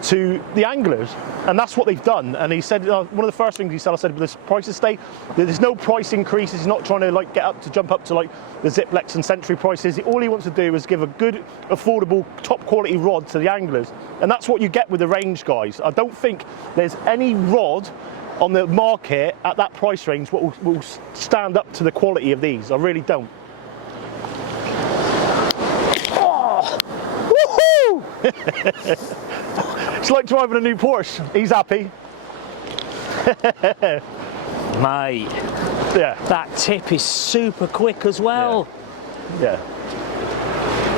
to the anglers, and that's what they've done. And he said, one of the first things he said, I said, this prices stay, there's no price increases. He's not trying to like jump up to like the Ziplex and Century prices. All he wants to do is give a good, affordable, top quality rod to the anglers, and that's what you get with the range, guys. I don't think there's any rod on the market at that price range what will stand up to the quality of these. I really don't. Oh, woohoo! It's like driving a new Porsche. He's happy. Mate, yeah. That tip is super quick as well. Yeah.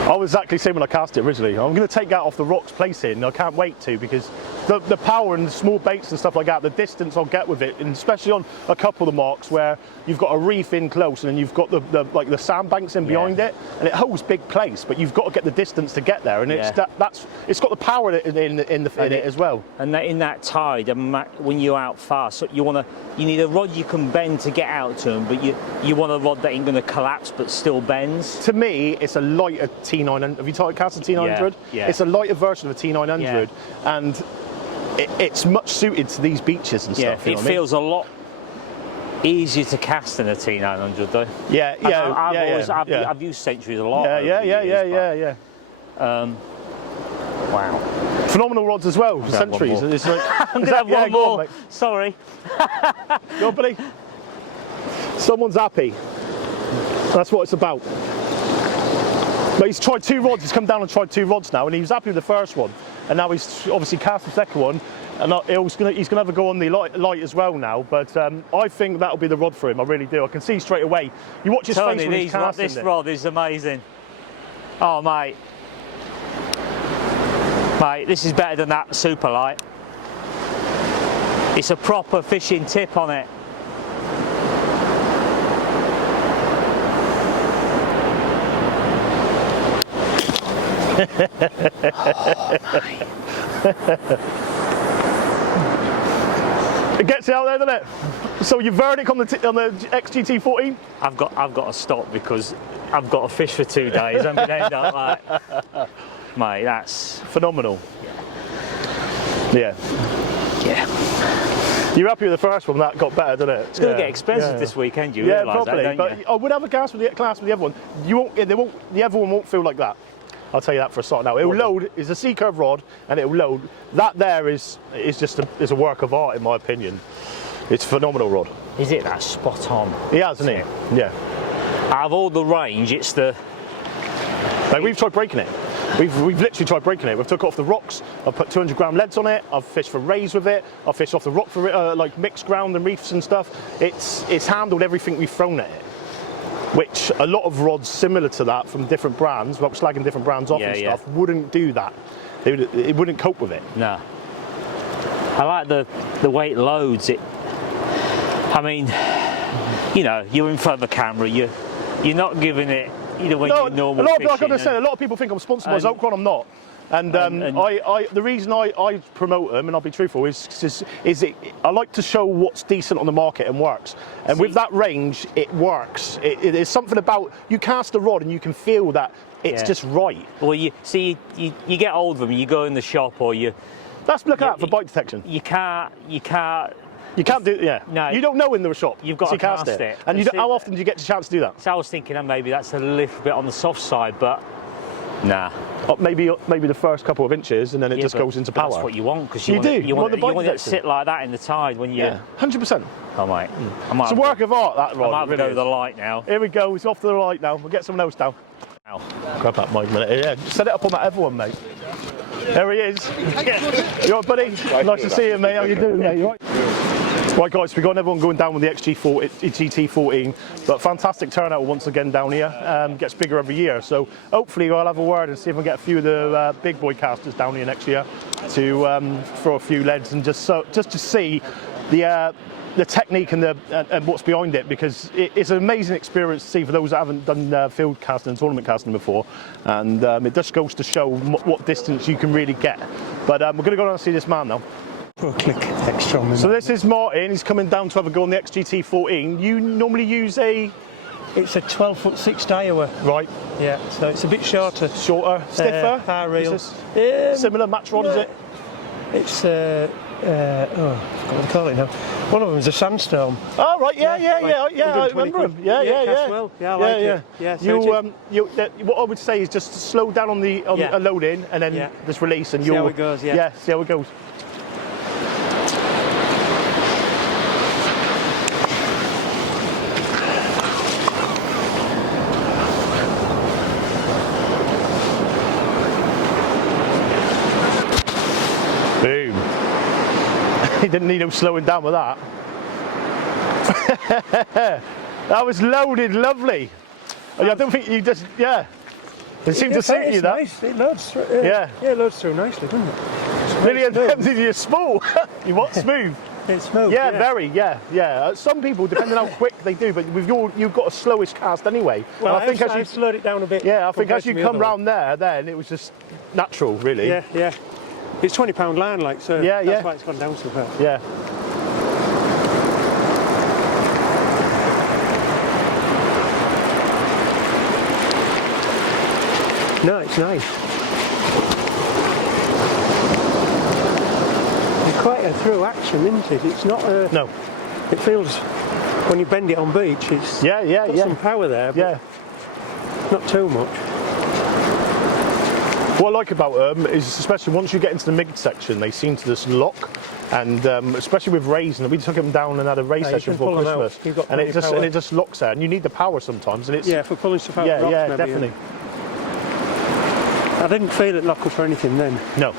I was exactly the same when I cast it originally. I'm going to take that off the rocks placing. I can't wait to, because the power and the small baits and stuff like that, the distance I'll get with it, and especially on a couple of the marks where you've got a reef in close and then you've got the sandbanks in behind it, and it holds big place, but you've got to get the distance to get there, and it's got the power in it as well. And in that tide, when you're out fast, so you need a rod you can bend to get out to them, but you want a rod that ain't going to collapse but still bends. To me, it's a lighter T900. Have you cast a T900? Yeah. It's a lighter version of a T900, and it's much suited to these beaches and stuff. It feels a lot easier to cast than a T900 though. I've used Centuries a lot. Wow. Phenomenal rods as well. Centuries. It's like, I'm gonna have one more. On, sorry. Go on, buddy. Someone's happy. That's what it's about. But he's tried 2 rods. He's come down and tried 2 rods now, and he was happy with the first one. And now he's obviously cast the second one, and he's going to have a go on the light as well now. But I think that'll be the rod for him. I really do. I can see straight away. You watch his face when he's casting. This rod is amazing. Oh, mate. Mate, this is better than that super light. It's a proper fishing tip on it. It gets it out there, doesn't it? So your verdict on the XGT14? I've got to stop because I've got to fish for 2 days. I'm going to end up like, mate, that's phenomenal. Yeah. You're happy with the first one? That got better, didn't it? It's going to get expensive this weekend. You realise probably. that, don't you? But I would have a class with the other one. The other one won't feel like that. I'll tell you that for a start now. It'll load, it's a C-curve rod, and it'll load. That there is just a work of art, in my opinion. It's a phenomenal rod. Is it that spot on? He has, isn't he? Yeah. Out of all the range, it's the... Like, we've tried breaking it. We've literally tried breaking it. We've took it off the rocks. I've put 200-gram leads on it. I've fished for rays with it. I've fished off the rock for like mixed ground and reefs and stuff. It's handled everything we've thrown at it. Which a lot of rods similar to that from different brands, like slagging different brands off and stuff, wouldn't do that. It wouldn't cope with it. No. I like the way it loads. I mean, you know, you're in front of the camera. You're not giving it either when you're normal fishing. Like I said, a lot of people think I'm sponsored by Zulcron. I'm not. And the reason I promote them, and I'll be truthful, is I like to show what's decent on the market and works. And with that range, it works. It is something about, you cast a rod and you can feel that it's just right. Well, you get hold of them, you go in the shop or you... Look out for bite detection. You can't do, No. You don't know in the shop. You've got to cast it. And how often do you get a chance to do that? So I was thinking maybe that's a little bit on the soft side, but nah. Maybe the first couple of inches, and then it just goes into power. That's what you want, because you want it to sit like that in the tide when you... Yeah, 100%. Oh, mate. It's a work of art, that rod. I might go to the light now. Here we go, it's off to the light now. We'll get someone else down. Ow. Grab that mic a minute. Yeah, set it up on that other one, mate. There he is. You all right, buddy? Nice to see you, mate. How you doing, mate? You all right? Right guys, we've got everyone going down with the GT14, but fantastic turnout once again down here. Gets bigger every year, so hopefully I'll have a word and see if I can get a few of the big boy casters down here next year to throw a few leads and just to see the technique and what's behind it, because it's an amazing experience to see for those that haven't done field casting and tournament casting before, and it just goes to show what distance you can really get. But we're going to go down and see this man now. Put a click extra on. So this is Martin. He's coming down to have a go on the XGT14. You normally use a... It's a 12'6" Daiwa. Right. Yeah, so it's a bit shorter. Shorter, stiffer? High reel. Similar match rod, is it? It's, I forgot what to call it now. One of them is a Sandstorm. Oh, right, yeah, I remember him. Yeah, Well. Yeah, I like it. Yeah, so what I would say is just slow down on the load in and then just release and see how it goes, Yeah, see how it goes. Boom. He didn't need him slowing down with that. That was loaded lovely. I don't think you just, it seemed to suit you, that. Nice. It loads through. Yeah, it loads through nicely, doesn't it? Nearly emptied your spool. You want smooth? It's smooth. Yeah, very, yeah. Some people, depending on how quick they do, but you've got a slowish cast anyway. Well, I think as you slowed it down a bit. Yeah, I think as you come round there, then it was just natural, really. Yeah. It's £20 line, like, so that's why it's gone down so far. Yeah. No, it's nice. It's quite a through action, isn't it? It's not a... No. It feels, when you bend it on beach, it's got some power there, but not too much. What I like about them is, especially once you get into the mid-section, they seem to just lock, and especially with raising, we took them down and had a race session before Christmas, and it just locks there, and you need the power sometimes, and it's for pulling stuff out. Yeah, maybe, definitely. I didn't feel it lock up or anything then. No.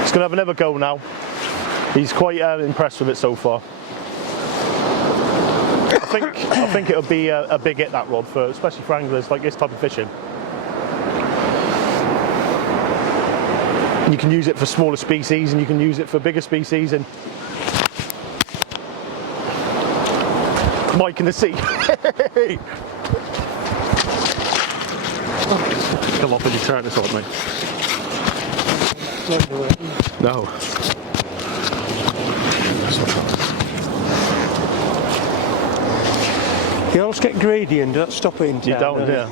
He's going to have another go now. He's quite impressed with it so far. I think it'll be a big hit, that rod, especially for anglers like this type of fishing. You can use it for smaller species and you can use it for bigger species. And Mike in the sea. Come off when you turn this on, mate. No. You always get greedy and don't stop it in time. You don't, yeah.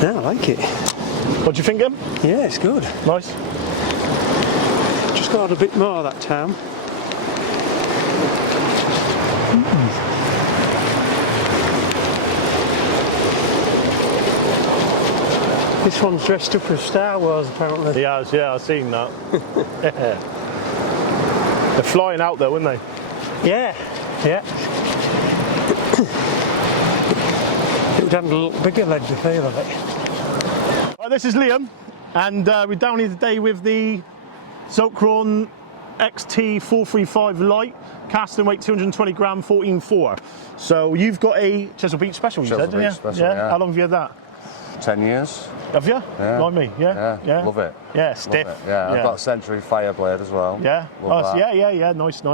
Yeah, I like it. What do you think, Em? Yeah, it's good. Nice. Just got a bit more that time. This one's dressed up as Star Wars, apparently. He has, yeah, I've seen that. They're flying out though, aren't they? Yeah. It would handle a little bigger lead, the feel of it. Right, this is Liam, and we're down here today with the Zulcron XT435 Light, casting weight 220 gram, 14.4. So you've got a Chesil Beach Special, you said, didn't you? Special, yeah. How long have you had that? 10 years. Have you? Yeah. Like me, yeah? Love it. Yeah, stiff. Love it. Yeah, I've got a Century Fireblade as well. Yeah? Love that. Yeah, nice. An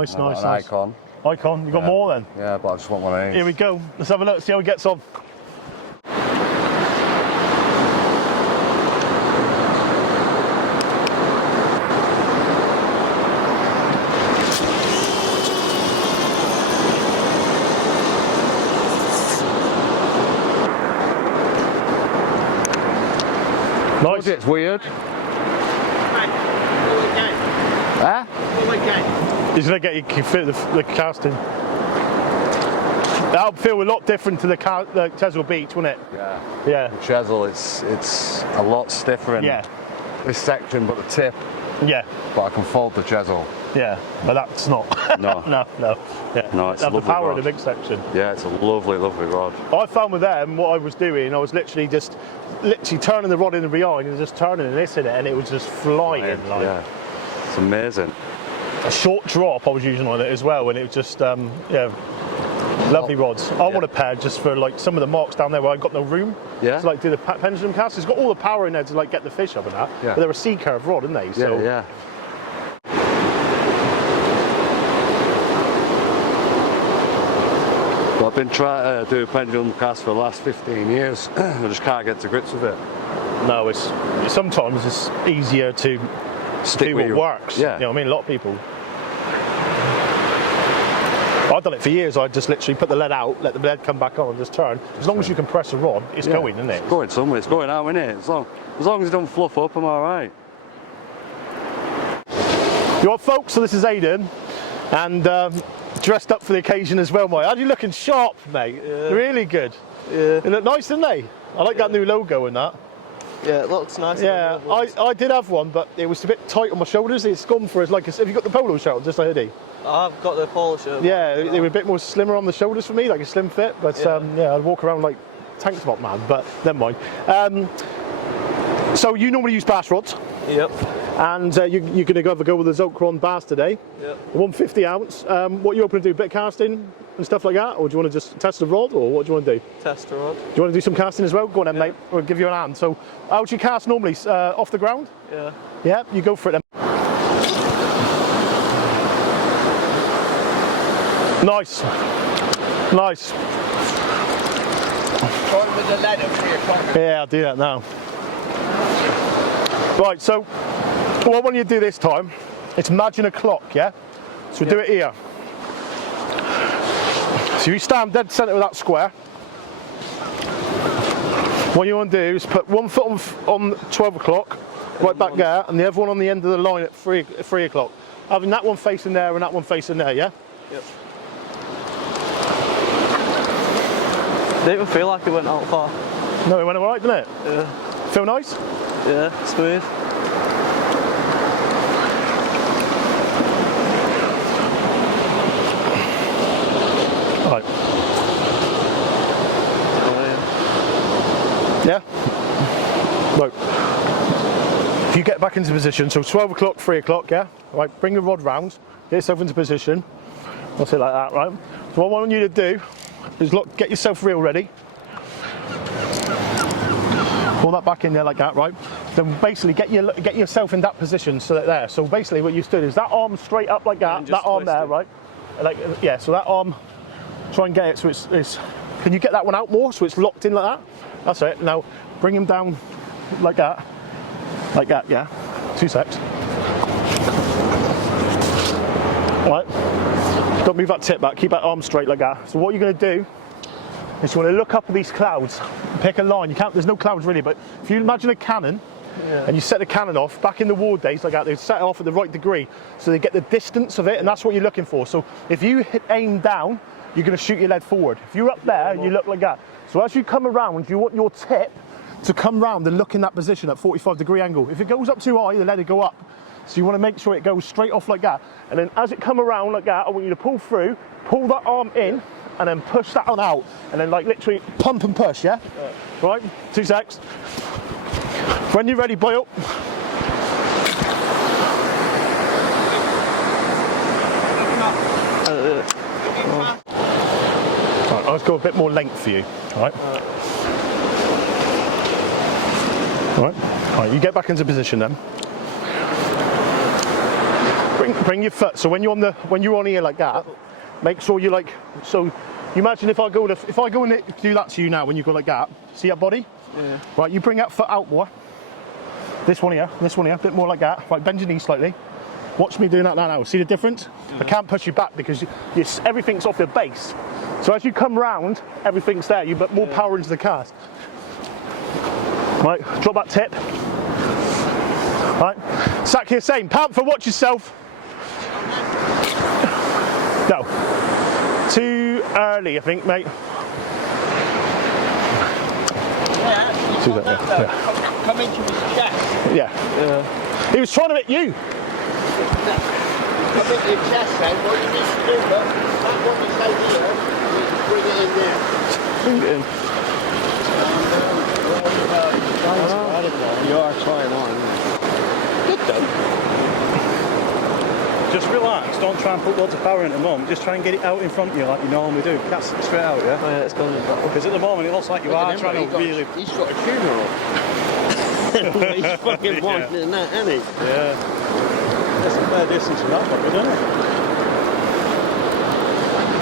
Icon. Icon, you got more then? Yeah, but I just want one of these. Here we go, let's have a look, see how it gets on. Nice. It's weird. Huh? He's going to get you fit the casting. That'll feel a lot different to the Chesil Beach, wouldn't it? Yeah. Yeah. The Chesil, it's a lot stiffer in this section, but the tip. Yeah. But I can fold the Chesil. Yeah, but that's not. No. no. Yeah. No, it's a the lovely power rod. in the big section. Yeah, it's a lovely, lovely rod. I found with them, what I was doing, I was literally turning the rod in and behind and just turning this in it, and it was just flying. Yeah, it's amazing. A short drop I was using on it as well, and it was just, lovely rods. I want a pair just for like some of the marks down there where I got no room to like do the pendulum cast. It's got all the power in there to like get the fish up and that, but they're a C-curve rod, aren't they? So. Yeah. Well, I've been trying to do a pendulum cast for the last 15 years. I just can't get to grips with it. No, sometimes it's easier to stick do with what works. Yeah. You know what I mean? A lot of people. I've done it for years. I just literally put the lead out, let the lead come back on, and just turn. As long as you can press a rod, it's going, isn't it? It's going somewhere. It's going out, isn't it? As long as it don't fluff up, I'm all right. You all folks, so this is Aidan, and dressed up for the occasion as well, mate. How are you looking sharp, mate? Yeah. Really good. Yeah. They look nice, didn't they? I like that new logo and that. Yeah, it looks nice. Yeah, I did have one, but it was a bit tight on my shoulders. It's gone for have you got the polo shirt, just a hoodie? I've got the polo shirt. Yeah, they were a bit more slimmer on the shoulders for me, like a slim fit. But I'd walk around like tank top man. But never mind. So you normally use bass rods. Yep. And you're going to go with the Zulcron bass today. Yep. 150 ounce. What are you hoping to do? Bit of casting and stuff like that, or do you want to just test the rod, or what do you want to do? Test the rod. Do you want to do some casting as well? Go on then, mate. We'll give you an hand. So, how do you cast normally? Off the ground? Yeah. Yeah, you go for it then. Nice. Nice. With the lead at 3 o'clock. Yeah, I'll do that now. Right, so what I want you to do this time, it's imagine a clock, yeah? So we do it here. So you stand dead centre of that square. What you want to do is put one foot on 12 o'clock, right back there, and the other one on the end of the line at 3 o'clock. Having that one facing there and that one facing there, yeah? Yep. Didn't even feel like it went out far. No, it went alright, didn't it? Yeah. Feel nice? Yeah, smooth. Right. Yeah? Right. If you get back into position, so 12 o'clock, 3 o'clock, yeah? Right, bring the rod round, get yourself into position. I'll say like that, right? So what I want you to do is get yourself reel ready. Pull that back in there like that, right? Then basically get yourself in that position so that there. So basically what you stood is that arm straight up like that, that arm there, right? Like, yeah, so that arm, try and get it so it's, can you get that one out more so it's locked in like that? That's it. Now bring him down like that, yeah. 2 secs. Right, don't move that tip back, keep that arm straight like that. So what you're going to do is you want to look up at these clouds, pick a line. You can't, there's no clouds really, but if you imagine a cannon, and you set the cannon off, back in the war days like that, they set it off at the right degree, so they get the distance of it, and that's what you're looking for. So if you aim down, you're going to shoot your lead forward. If you're up there, you look like that. So as you come around, you want your tip to come round and look in that position at 45-degree angle. If it goes up too high, the lead will go up. So you want to make sure it goes straight off like that. And then as it come around like that, I want you to pull through, pull that arm in, and then push that one out. And then like literally pump and push, yeah? Right, 2 secs. When you're ready, boil. Right, let's go a bit more length for you, all right? All right, you get back into position then. Bring your foot. So when you're on here like that, make sure you like. So you imagine if I go and do that to you now when you go like that. See that body? Yeah. Right, you bring that foot out more. This one here, a bit more like that. Right, bend your knees slightly. Watch me doing that now. See the difference? I can't push you back because everything's off your base. So as you come round, everything's there. You put more power into the cast. Right, drop that tip. Right, Sack here same. Panther, watch yourself. Go. 2 early, I think, mate. Come into his chest. Yeah. He was trying to hit you. Come into your chest then, what you need to do, look, that what you say here, you bring it in there. Bring it in. You are trying on. Good though. Just relax, don't try and put loads of power in at the moment, just try and get it out in front of you like you normally do. Cast it straight out, yeah? Oh, yeah, it's gone. Because at the moment it looks like you are trying to really... He's got a tuner on. He's fucking wanting in that, isn't he? Yeah. That's a fair distance from that fucker, isn't it?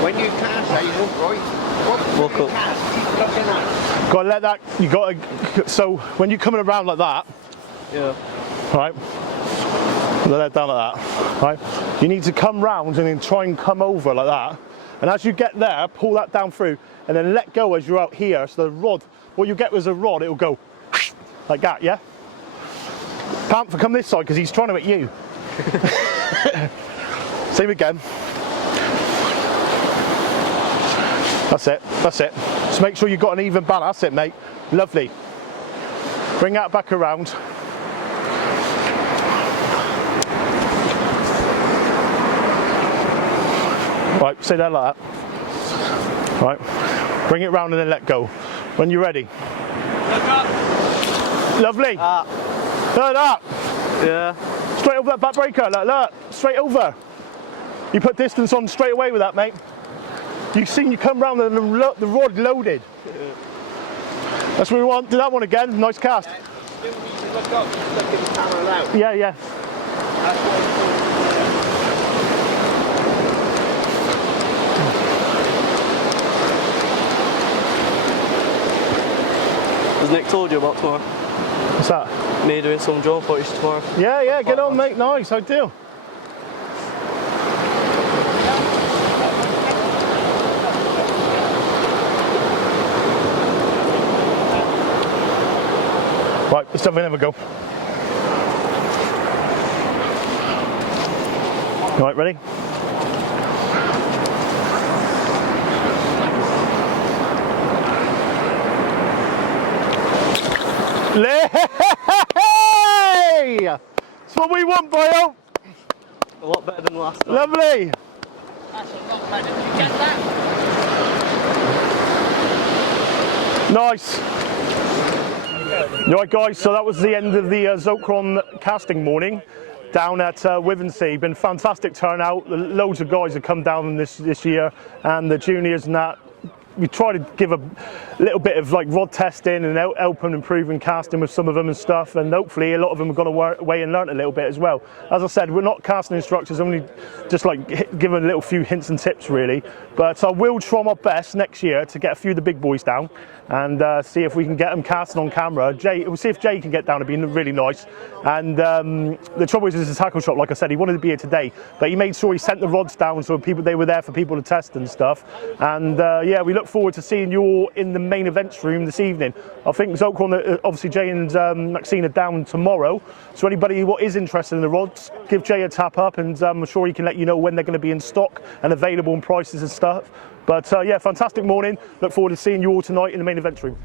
When you cast, Hazel, right? What you cast, keep looking at. Gotta let that, you gotta, so when you're coming around like that, Yeah. right, let that down like that, right, you need to come round and then try and come over like that, and as you get there, pull that down through, and then let go as you're out here, so the rod, what you get was a rod, it'll go like that, yeah? Panther, come this side, because he's trying to hit you. Same again. That's it, that's it. Just make sure you've got an even balance. That's it, mate. Lovely. Bring that back around. Right, stay there like that. Right, bring it round and then let go. When you're ready. Look up. Lovely. Look at that. Yeah. Straight over that back breaker. Look, straight over. You put distance on straight away with that, mate. You've seen you come round and the rod loaded. That's what we want. Do that one again. Nice cast. Still need to look up, just look at the camera out. Yeah, yeah. That's what Has Nick told you about tomorrow? What's that? Me doing some drone footage tomorrow. Yeah, yeah, get on, mate. Nice, I do. Right, let's have another go. Right, ready? Hey! That's what we want, boyo. A lot better than last time. Lovely. That's a lot better. Did you get that? Nice. Right, guys, so that was the end of the Zulcron casting morning down at Wivensea. Been fantastic turnout. Loads of guys have come down this year, and the juniors and that. We try to give a little bit of like rod testing and help them improve and casting with some of them and stuff, and hopefully a lot of them have gone away and learnt a little bit as well. As I said, we're not casting instructors, only just like giving a little few hints and tips really, but I will try my best next year to get a few of the big boys down and see if we can get them casting on camera. We'll see if Jay can get down. It'd be really nice. And the trouble is the tackle shop, like I said, he wanted to be here today, but he made sure he sent the rods down so they were there for people to test and stuff. And yeah, we look forward to seeing you all in the main events room this evening. I think Zulcron, obviously Jay and Maxine are down tomorrow, so anybody who is interested in the rods, give Jay a tap up, and I'm sure he can let you know when they're going to be in stock and available and prices and stuff. But yeah, fantastic morning. Look forward to seeing you all tonight in the main events room.